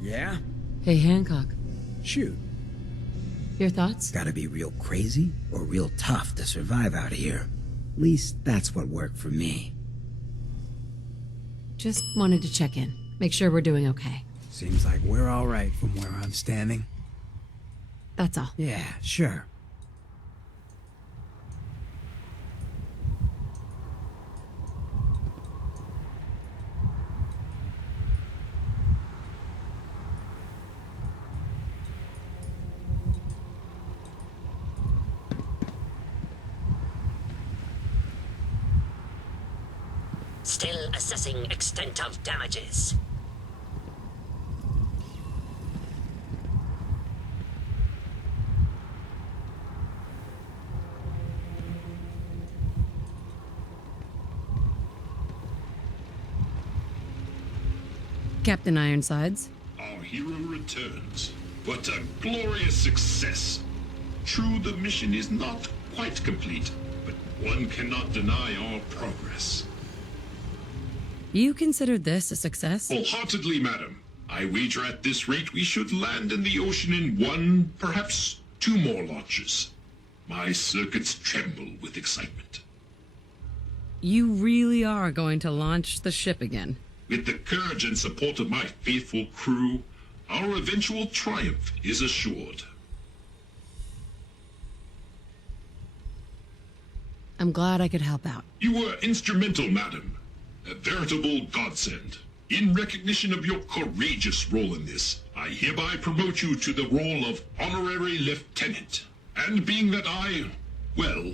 Yeah? Hey, Hancock. Shoot. Your thoughts? Gotta be real crazy or real tough to survive out here. At least that's what worked for me. Just wanted to check in. Make sure we're doing okay. Seems like we're all right from where I'm standing. That's all. Yeah, sure. Still assessing extent of damages. Captain Ironsides. Our hero returns. What a glorious success! True, the mission is not quite complete, but one cannot deny our progress. You considered this a success? Wholeheartedly, madam. I wager at this rate we should land in the ocean in one, perhaps two more launches. My circuits tremble with excitement. You really are going to launch the ship again? With the courage and support of my faithful crew, our eventual triumph is assured. I'm glad I could help out. You were instrumental, madam. A veritable godsend. In recognition of your courageous role in this, I hereby promote you to the role of Honorary Lieutenant. And being that I, well,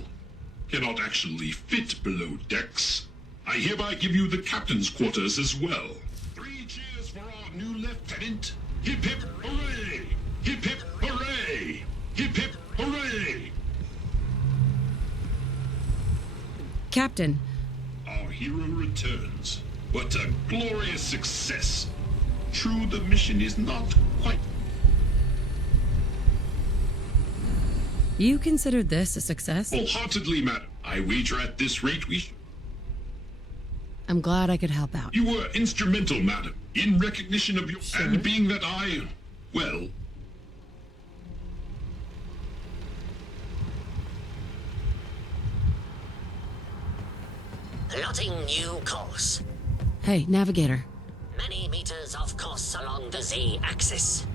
cannot actually fit below decks, I hereby give you the captain's quarters as well. 3 cheers for our new lieutenant. Hip hip hooray! Hip hip hooray! Hip hip hooray! Captain. Our hero returns. What a glorious success! True, the mission is not quite... You considered this a success? Wholeheartedly, madam. I wager at this rate we... I'm glad I could help out. You were instrumental, madam. In recognition of your... Sure. And being that I... well... Plotting new course. Hey, Navigator. Many meters off course along the Z-axis.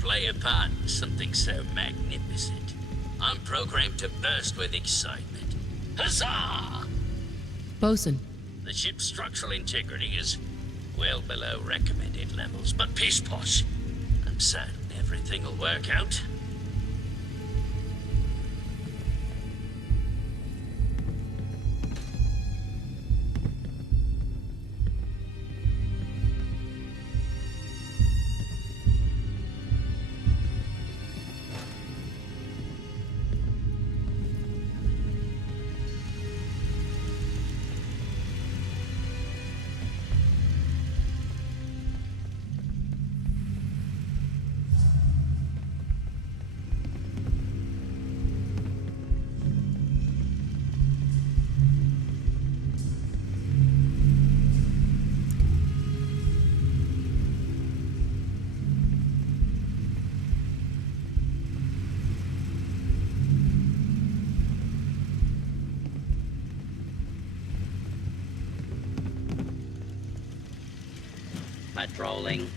Play a part in something so magnificent. I'm programmed to burst with excitement. Huzzah! Bosun. The ship's structural integrity is well below recommended levels, but pish posh. I'm certain everything will work out. Patrolling.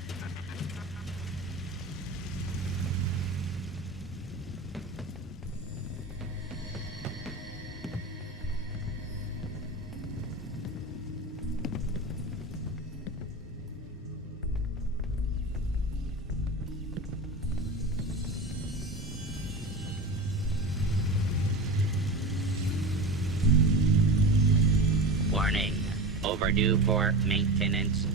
Warning. Overdue for maintenance.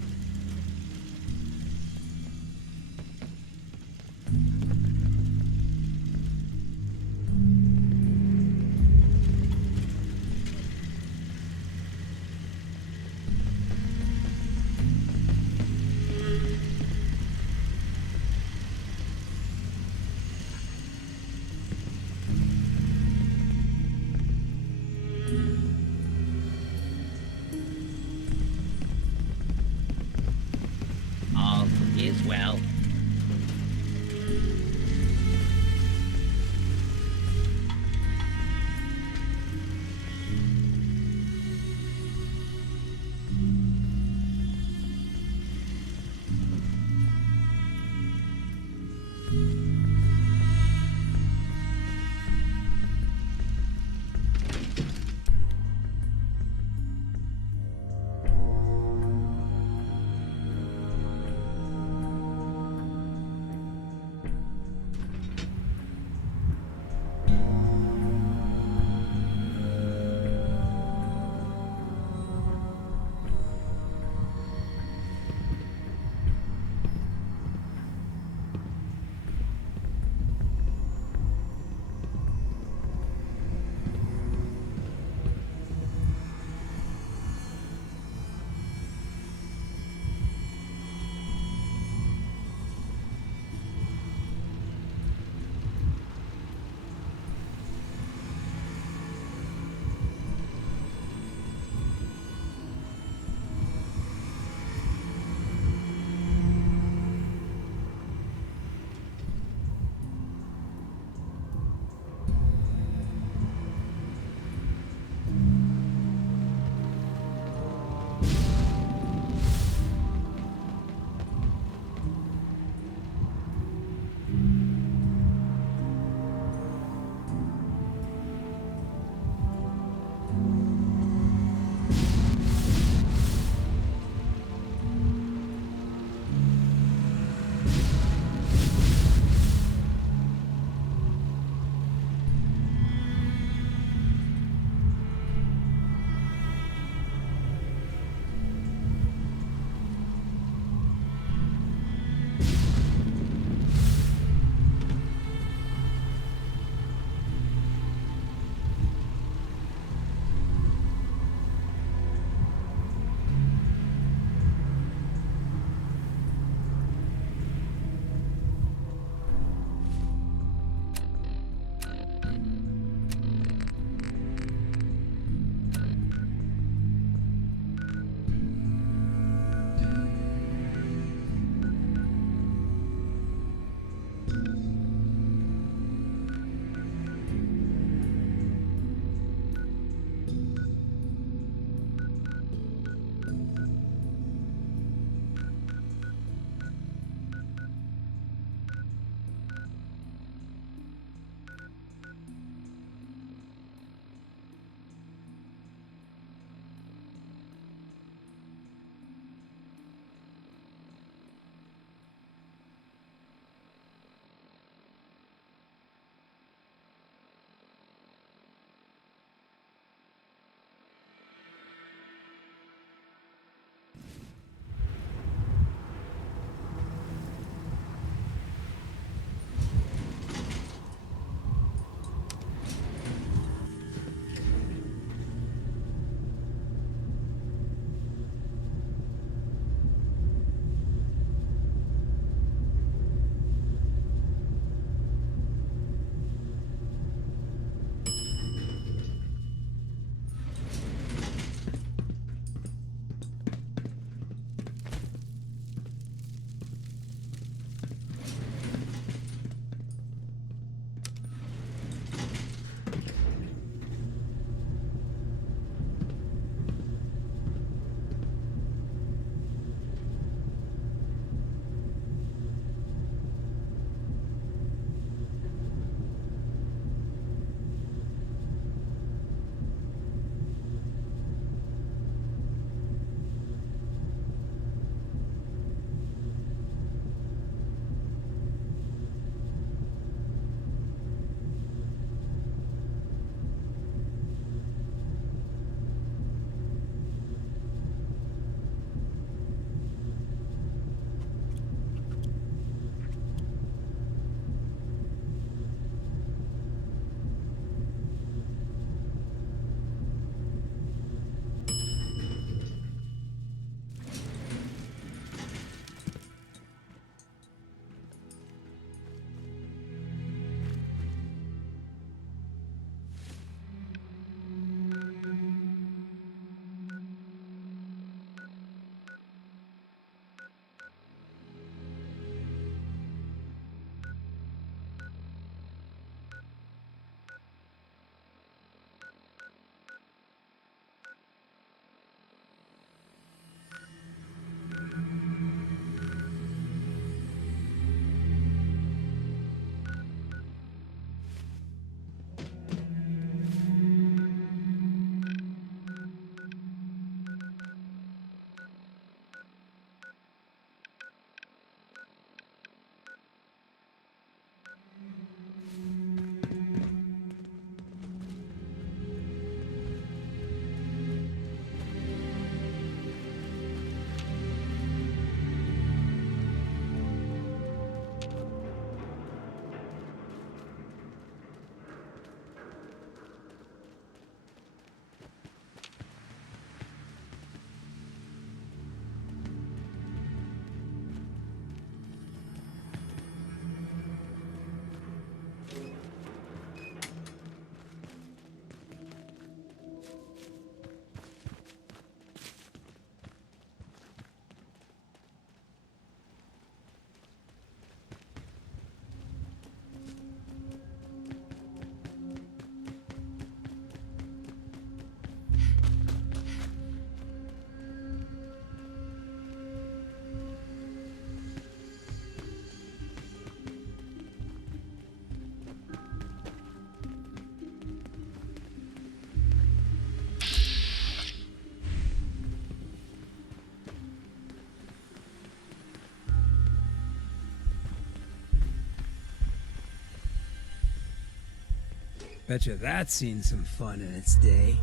Betcha that's seen some fun in its day.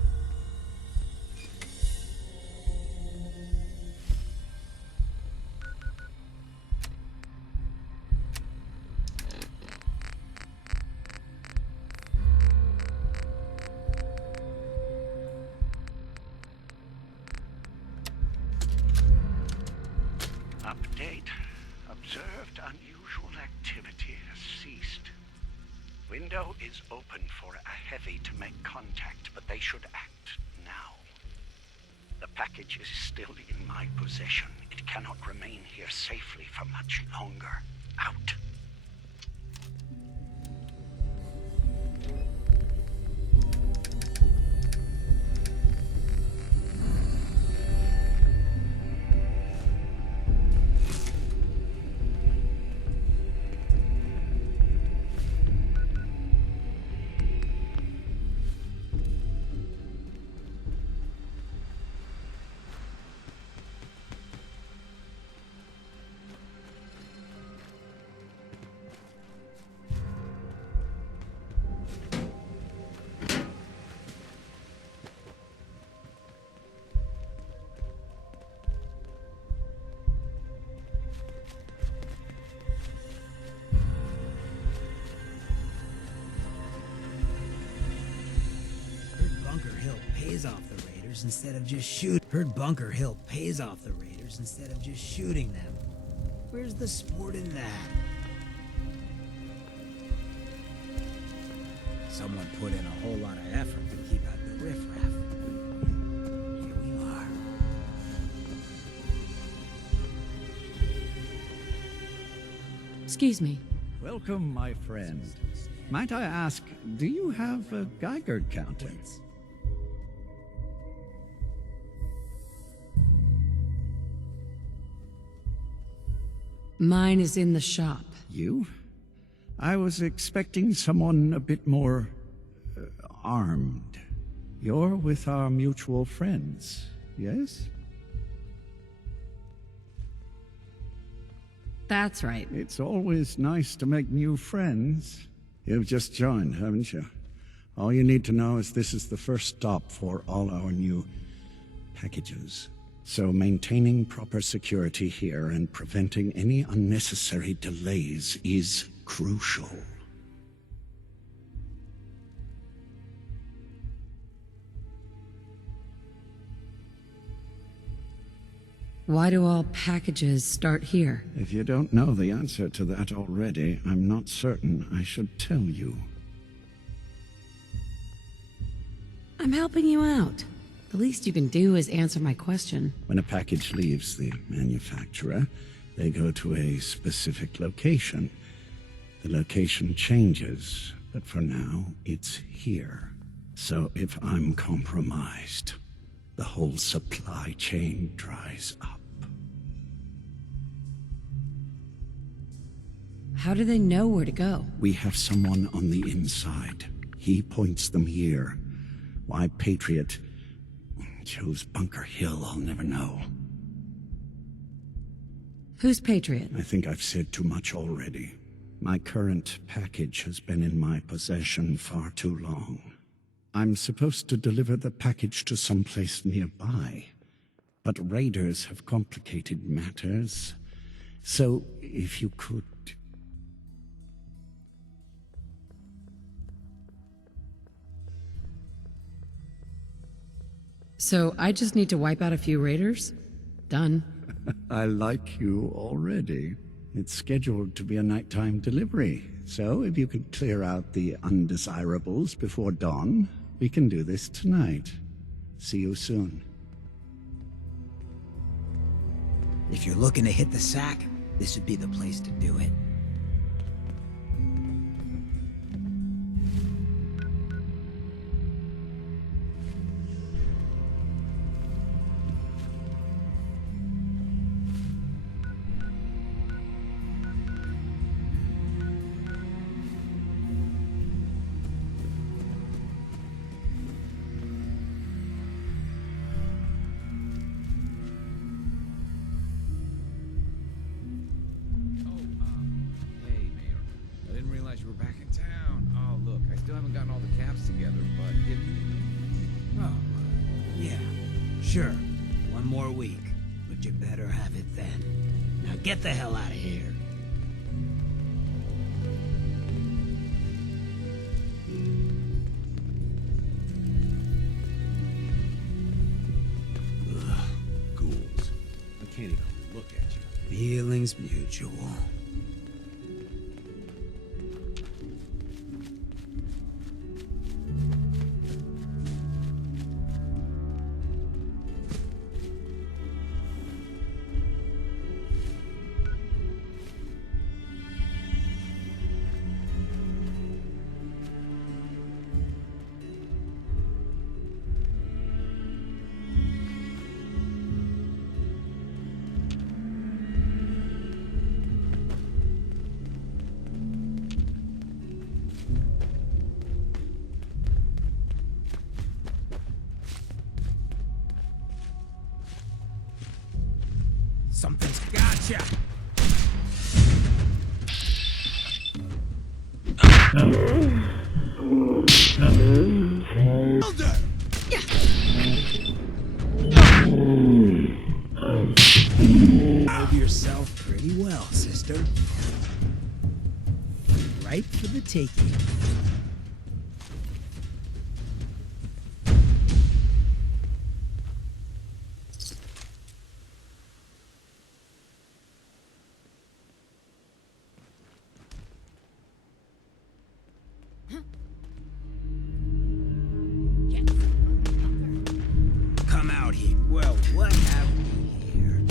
Update. Observed unusual activity has ceased. Window is open for a heavy to make contact, but they should act now. The package is still in my possession. It cannot remain here safely for much longer. Out. Bunker Hill pays off the raiders instead of just shoot. Heard Bunker Hill pays off the raiders instead of just shooting them. Where's the sport in that? Someone put in a whole lot of effort to keep out the riffraff. Here we are. Excuse me. Welcome, my friend. Might I ask, do you have a Geiger counter? Mine is in the shop. You? I was expecting someone a bit more armed. You're with our mutual friends, yes? That's right. It's always nice to make new friends. You've just joined, haven't you? All you need to know is this is the first stop for all our new packages. So maintaining proper security here and preventing any unnecessary delays is crucial. Why do all packages start here? If you don't know the answer to that already, I'm not certain I should tell you. I'm helping you out. The least you can do is answer my question. When a package leaves the manufacturer, they go to a specific location. The location changes, but for now, it's here. So if I'm compromised, the whole supply chain dries up. How do they know where to go? We have someone on the inside. He points them here. Why Patriot chose Bunker Hill, I'll never know. Who's Patriot? I think I've said too much already. My current package has been in my possession far too long. I'm supposed to deliver the package to someplace nearby, but raiders have complicated matters. So, if you could... So I just need to wipe out a few raiders? Done. I like you already. It's scheduled to be a nighttime delivery, so if you could clear out the undesirables before dawn, we can do this tonight. See you soon. If you're looking to hit the sack, this would be the place to do it. Sure, 1 more week, but you better have it then. Now get the hell out of here. Ugh, ghouls. I can't even look at you. Feelings mutual. Something's gotcha! Hold yourself pretty well, sister. Right for the taking. Come out here. Well, what have we here?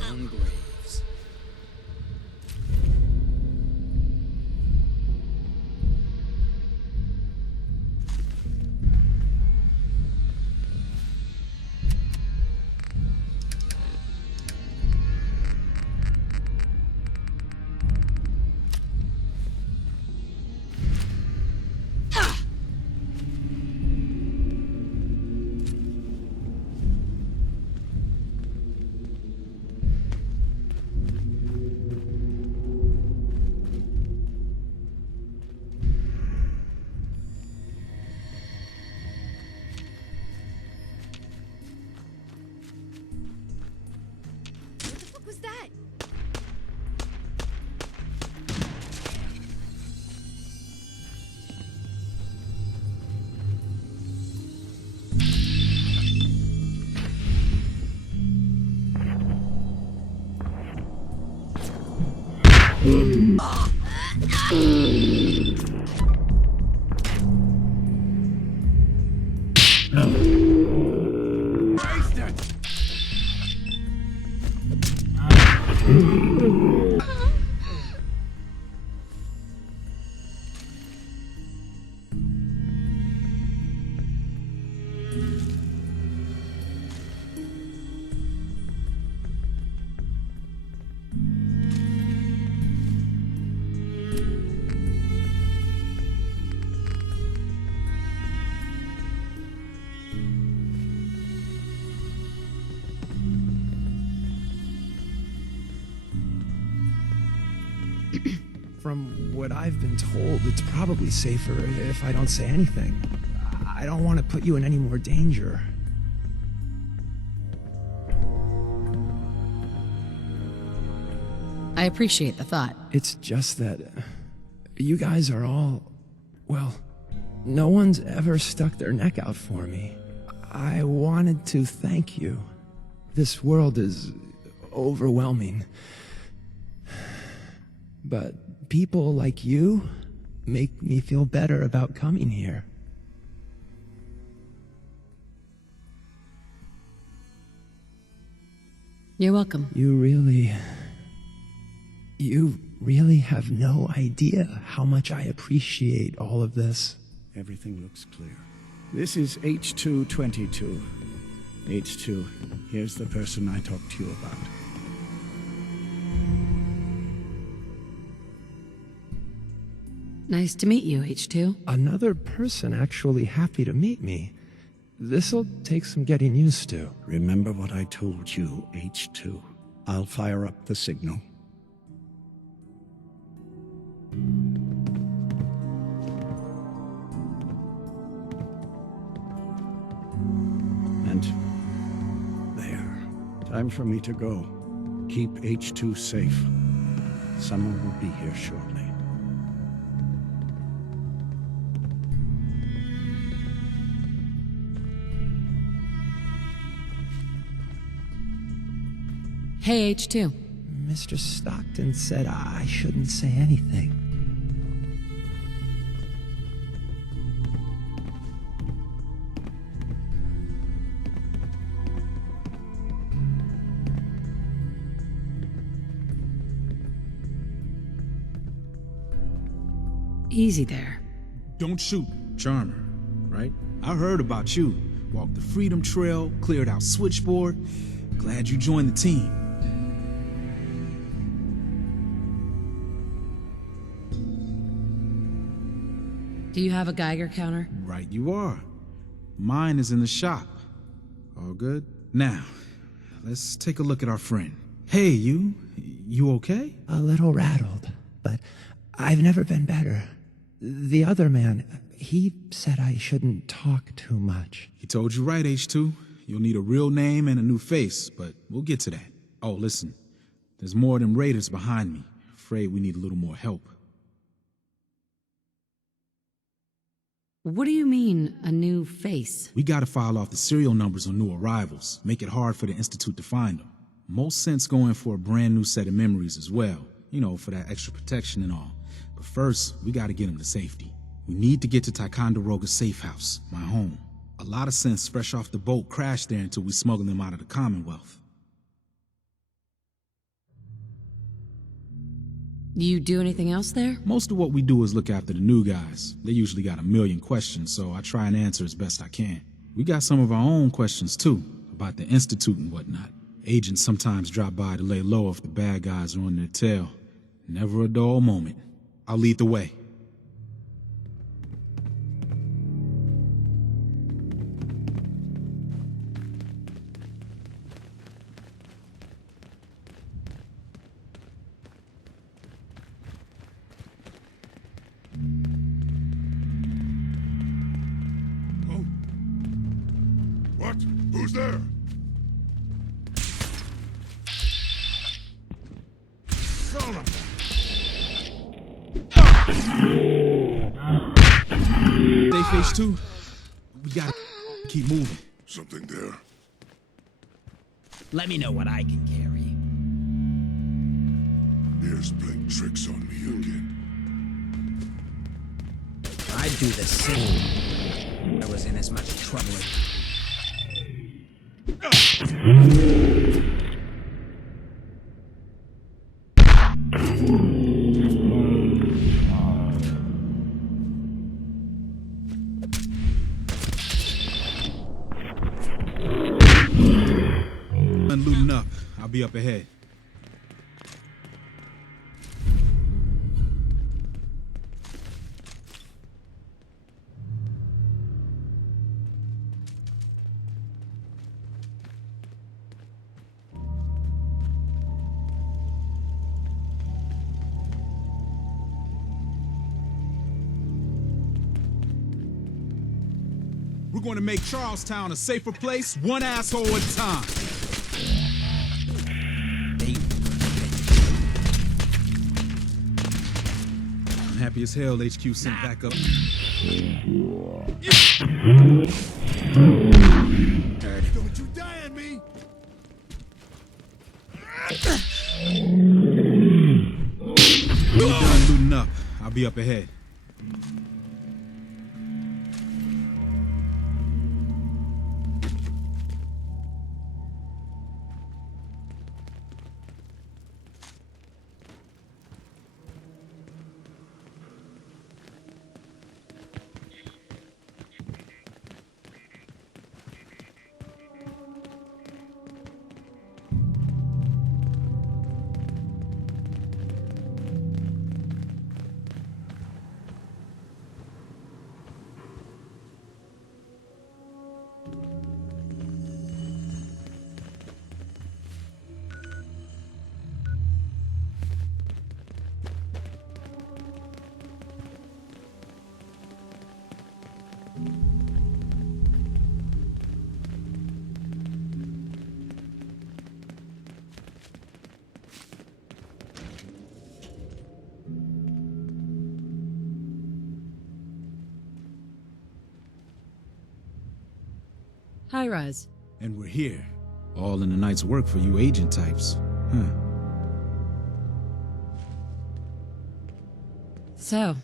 Lone graves. What was that? From what I've been told, it's probably safer if I don't say anything. I don't want to put you in any more danger. I appreciate the thought. It's just that you guys are all, well, no one's ever stuck their neck out for me. I wanted to thank you. This world is overwhelming. But people like you make me feel better about coming here. You're welcome. You really have no idea how much I appreciate all of this. Everything looks clear. This is H222. H2, here's the person I talked to you about. Nice to meet you, H2. Another person actually happy to meet me. This'll take some getting used to. Remember what I told you, H2. I'll fire up the signal. And there. Time for me to go. Keep H2 safe. Someone will be here shortly. Hey, H2. Mr. Stockton said I shouldn't say anything. Easy there. Don't shoot, Charmer, right? I heard about you. Walked the Freedom Trail, cleared out Switchboard. Glad you joined the team. Do you have a Geiger counter? Right you are. Mine is in the shop. All good? Now, let's take a look at our friend. Hey, you okay? A little rattled, but I've never been better. The other man, he said I shouldn't talk too much. He told you right, H2. You'll need a real name and a new face, but we'll get to that. Oh, listen. There's more of them raiders behind me. Afraid we need a little more help. What do you mean, a new face? We gotta file off the serial numbers on new arrivals. Make it hard for the Institute to find them. Most sense going for a brand new set of memories as well. You know, for that extra protection and all. But first, we gotta get them to safety. We need to get to Ticonderoga's safe house, my home. A lot of sense fresh off the boat crashed there until we smuggled them out of the Commonwealth. You do anything else there? Most of what we do is look after the new guys. They usually got a million questions, so I try and answer as best I can. We got some of our own questions too, about the Institute and whatnot. Agents sometimes drop by to lay low if the bad guys are on their tail. Never a dull moment. I'll lead the way. What? Who's there? Son of Safe H2. We gotta keep moving. Something there. Let me know what I can carry. Here's playing tricks on me again. I'd do the same. I was in as much trouble as... I'm looting up. I'll be up ahead. We're going to make Charlestown a safer place, one asshole at a time. I'm happy as hell HQ sent back up. Don't you die on me! We're done looting up. I'll be up ahead. Hi, Raz. And we're here. All in the night's work for you agent types. Huh. So,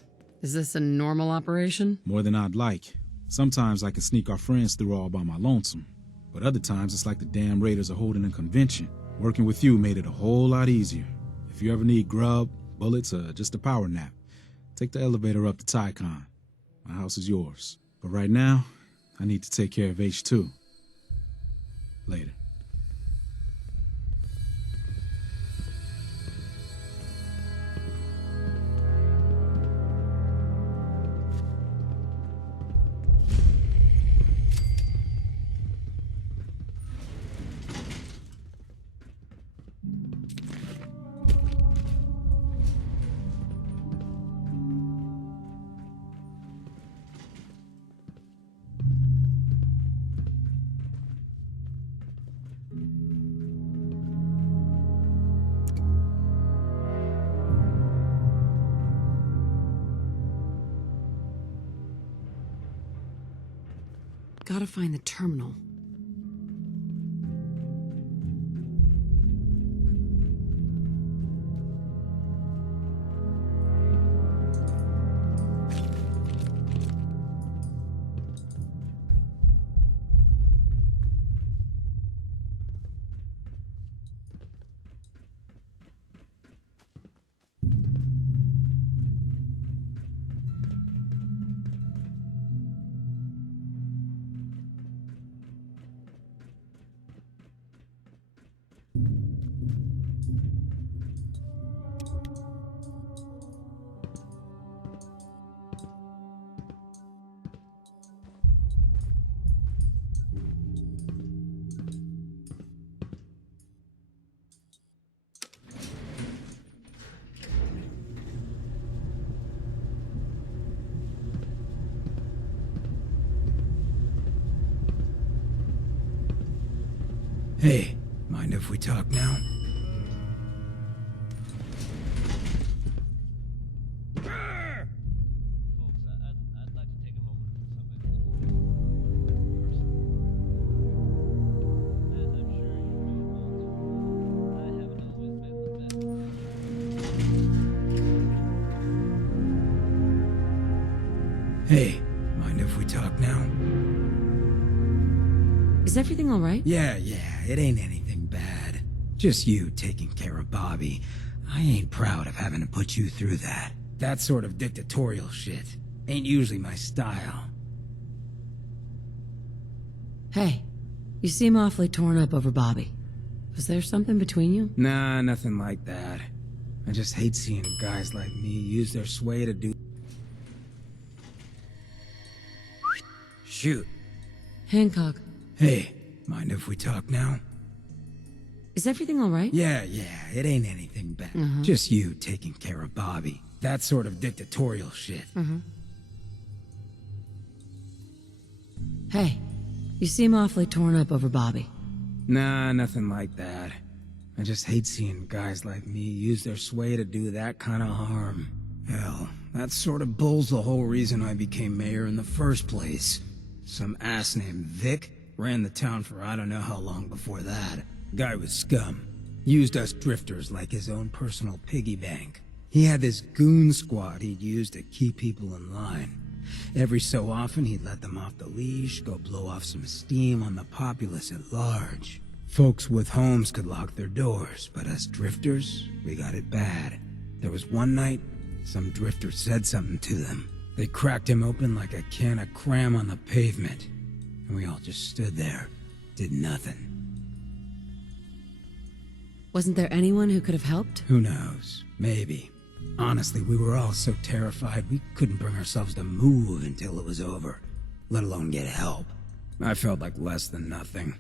is this a normal operation? More than I'd like. Sometimes I can sneak our friends through all by my lonesome. But other times it's like the damn raiders are holding a convention. Working with you made it a whole lot easier. If you ever need grub, bullets, or just a power nap, take the elevator up to Tycon. My house is yours. But right now, I need to take care of H2. Later. Gotta find the terminal. Hey, mind if we talk now? Hey, mind if we talk now? Is everything all right? Yeah, it ain't anything bad. Just you taking care of Bobby. I ain't proud of having to put you through that. That sort of dictatorial shit ain't usually my style. Hey, you seem awfully torn up over Bobby. Was there something between you? Nah, nothing like that. I just hate seeing guys like me use their sway to do... Shoot. Hancock. Hey, mind if we talk now? Is everything all right? Yeah, it ain't anything bad. Just you taking care of Bobby. That sort of dictatorial shit. Hey, you seem awfully torn up over Bobby. Nah, nothing like that. I just hate seeing guys like me use their sway to do that kind of harm. Hell, that sort of bull's the whole reason I became mayor in the first place. Some ass named Vic ran the town for I don't know how long before that. Guy was scum. Used us drifters like his own personal piggy bank. He had this goon squad he'd use to keep people in line. Every so often he'd let them off the leash, go blow off some steam on the populace at large. Folks with homes could lock their doors, but us drifters, we got it bad. There was one night, some drifter said something to them. They cracked him open like a can of cram on the pavement. And we all just stood there, did nothing. Wasn't there anyone who could have helped? Who knows? Maybe. Honestly, we were all so terrified we couldn't bring ourselves to move until it was over, let alone get help. I felt like less than nothing.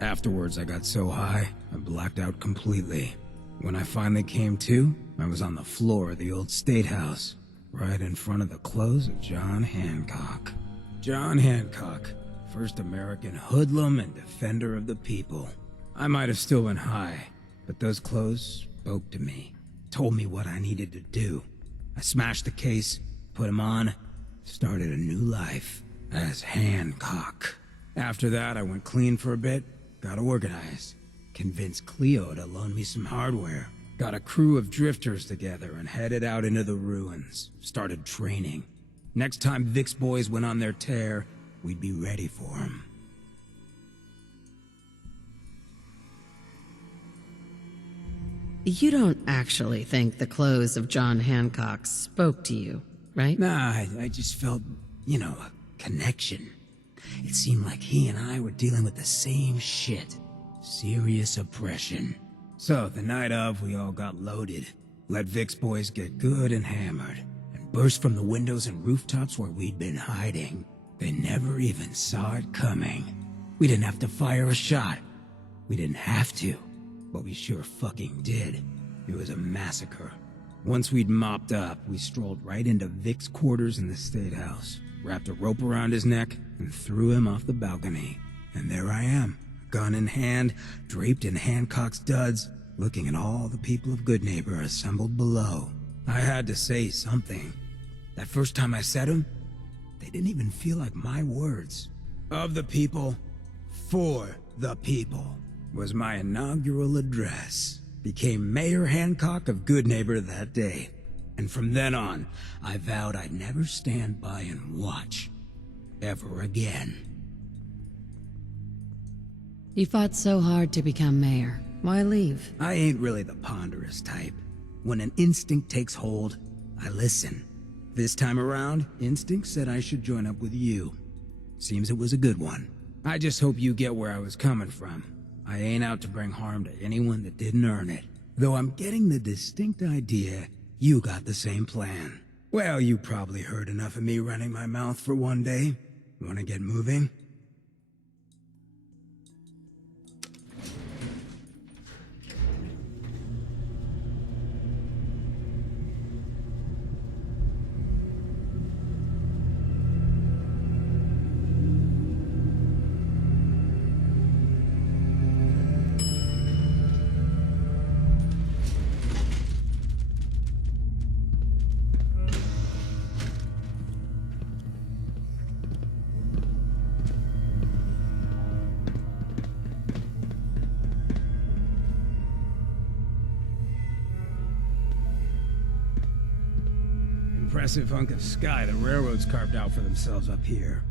Afterwards, I got so high, I blacked out completely. When I finally came to, I was on the floor of the old state house, right in front of the clothes of John Hancock. John Hancock, first American hoodlum and defender of the people. I might have still been high, but those clothes spoke to me, told me what I needed to do. I smashed the case, put him on, started a new life as Hancock. After that, I went clean for a bit, got organized, convinced Cleo to loan me some hardware, got a crew of drifters together and headed out into the ruins, started training. Next time Vic's boys went on their tear, we'd be ready for them. You don't actually think the clothes of John Hancock spoke to you, right? Nah, I just felt, a connection. It seemed like he and I were dealing with the same shit. Serious oppression. So, the night of, we all got loaded, let Vic's boys get good and hammered, and burst from the windows and rooftops where we'd been hiding. They never even saw it coming. We didn't have to fire a shot. We didn't have to, but we sure fucking did. It was a massacre. Once we'd mopped up, we strolled right into Vic's quarters in the State House, wrapped a rope around his neck, and threw him off the balcony. And there I am, gun in hand, draped in Hancock's duds, looking at all the people of Goodneighbor assembled below. I had to say something. That first time I said them, they didn't even feel like my words. Of the people, for the people, was my inaugural address. Became Mayor Hancock of Goodneighbor that day. And from then on, I vowed I'd never stand by and watch. Ever again. You fought so hard to become mayor. Why leave? I ain't really the ponderous type. When an instinct takes hold, I listen. This time around, instinct said I should join up with you. Seems it was a good one. I just hope you get where I was coming from. I ain't out to bring harm to anyone that didn't earn it. Though I'm getting the distinct idea you got the same plan. Well, you probably heard enough of me running my mouth for one day. Wanna get moving? Impressive hunk of sky the railroads carved out for themselves up here.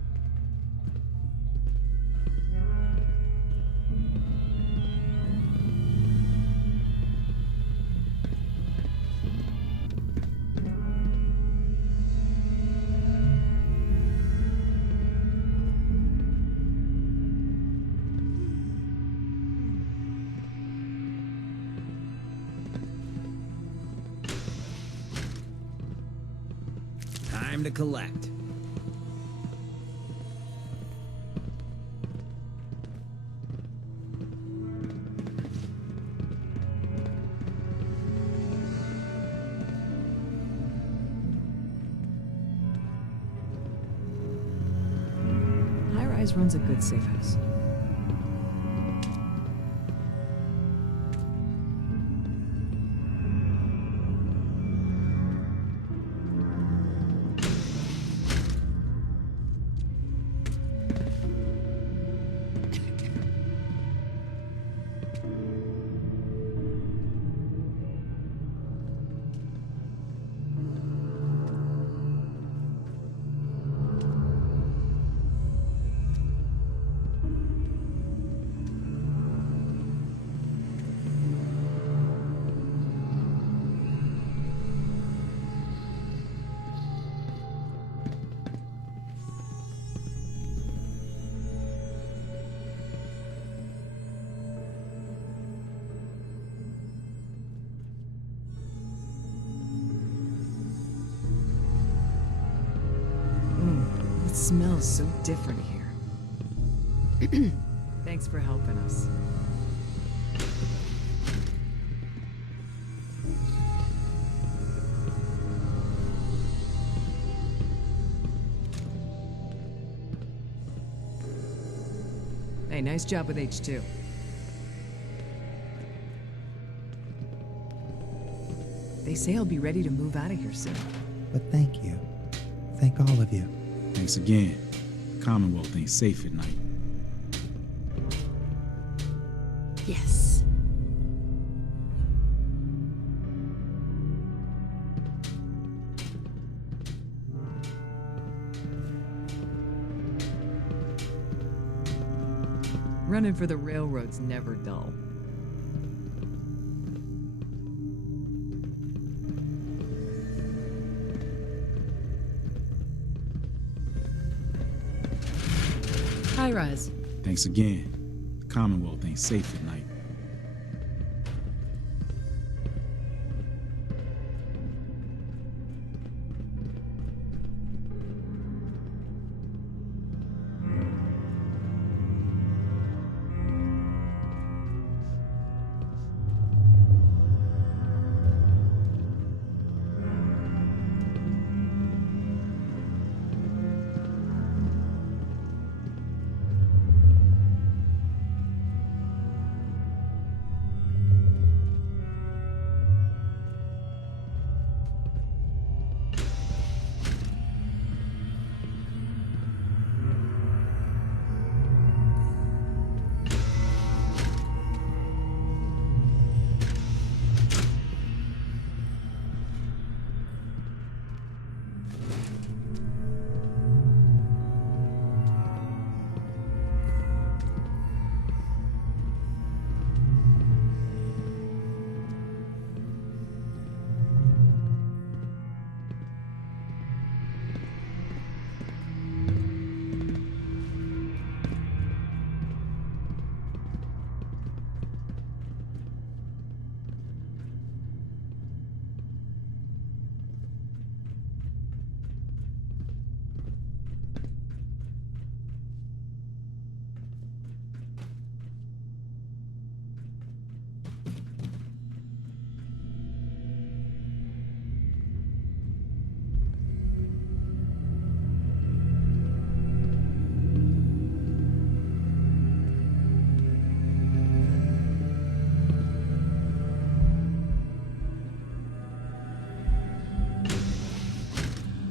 Time to collect. High-rise runs a good safe house. It smells so different here. Thanks for helping us. Hey, nice job with H2. They say I'll be ready to move out of here soon. But thank you. Thank all of you. Thanks again. The Commonwealth ain't safe at night. Yes. Running for the railroad's never dull. High rise. Thanks again. The Commonwealth ain't safe at night.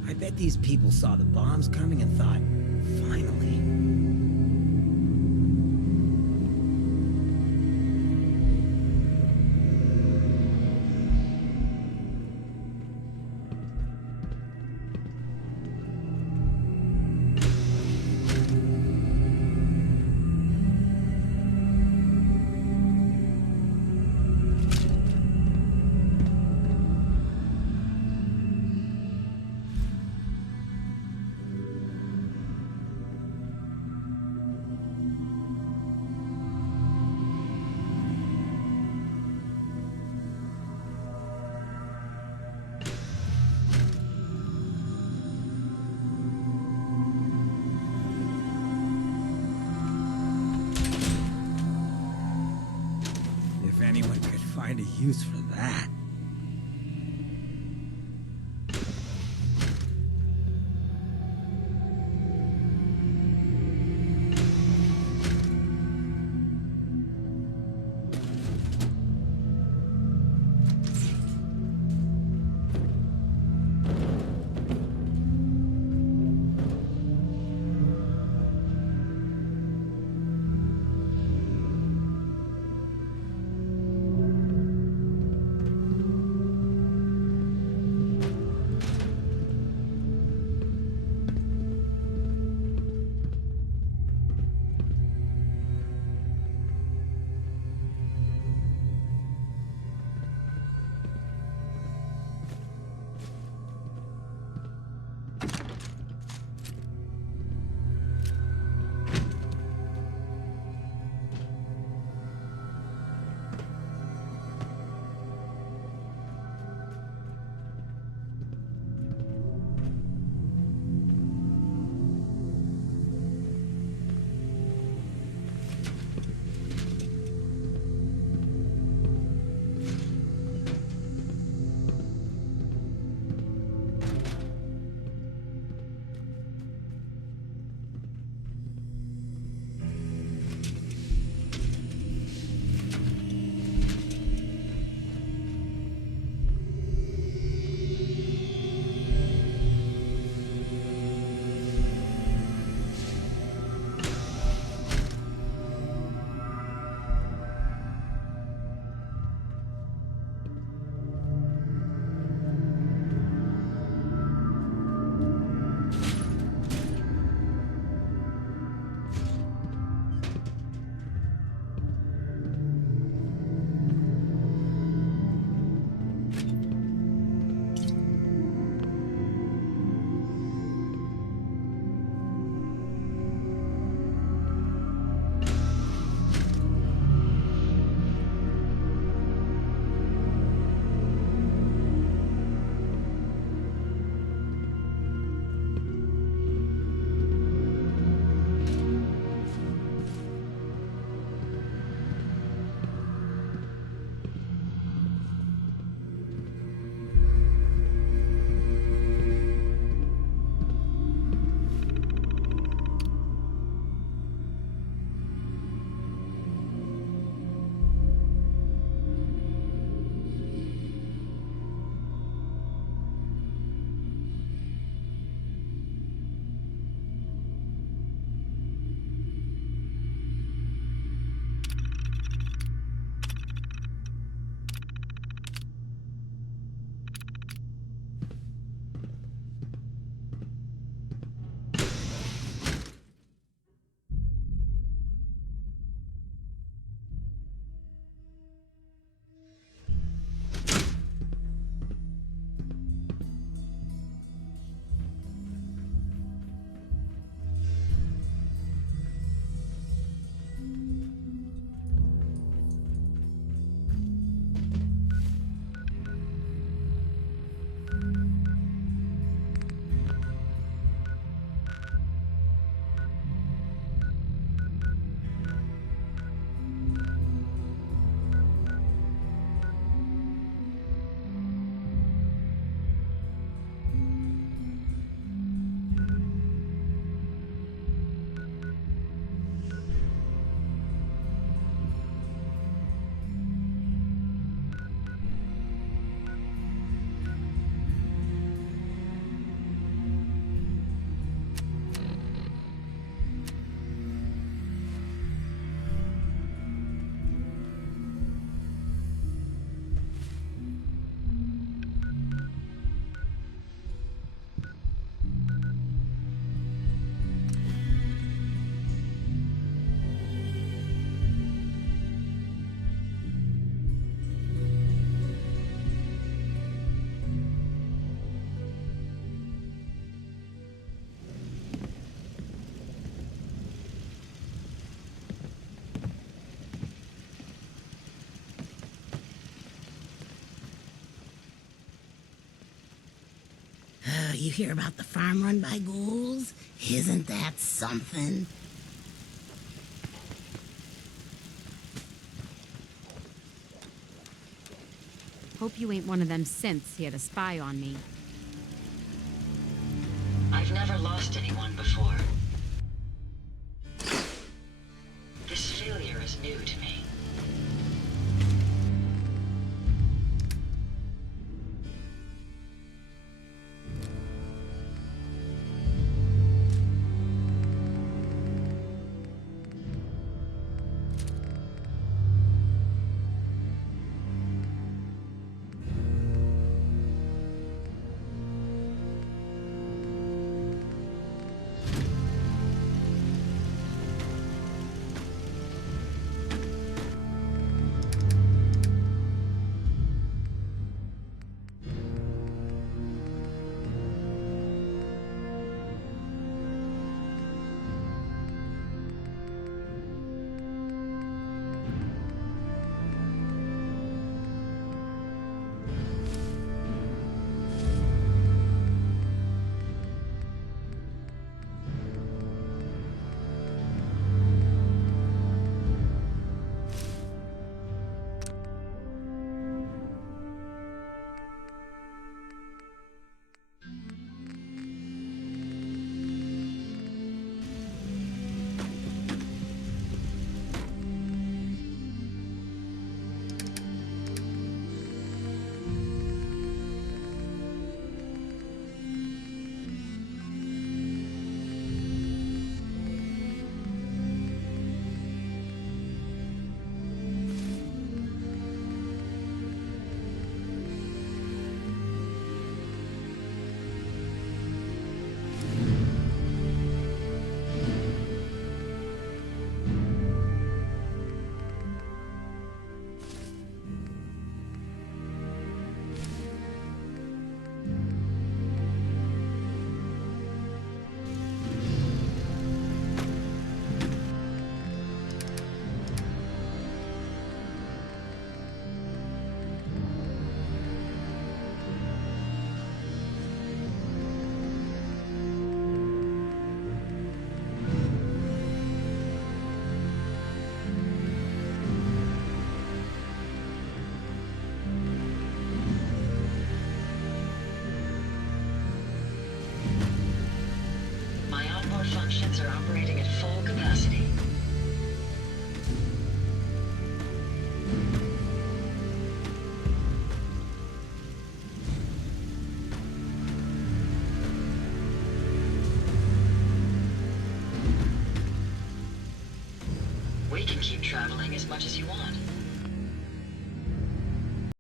I bet these people saw the bombs coming and thought, finally. If anyone could find a use for that. You hear about the farm run by ghouls? Isn't that something? Hope you ain't one of them synths here to spy on me. I've never lost anyone before. This failure is new to me. Functions are operating at full capacity. We can keep traveling as much as you want.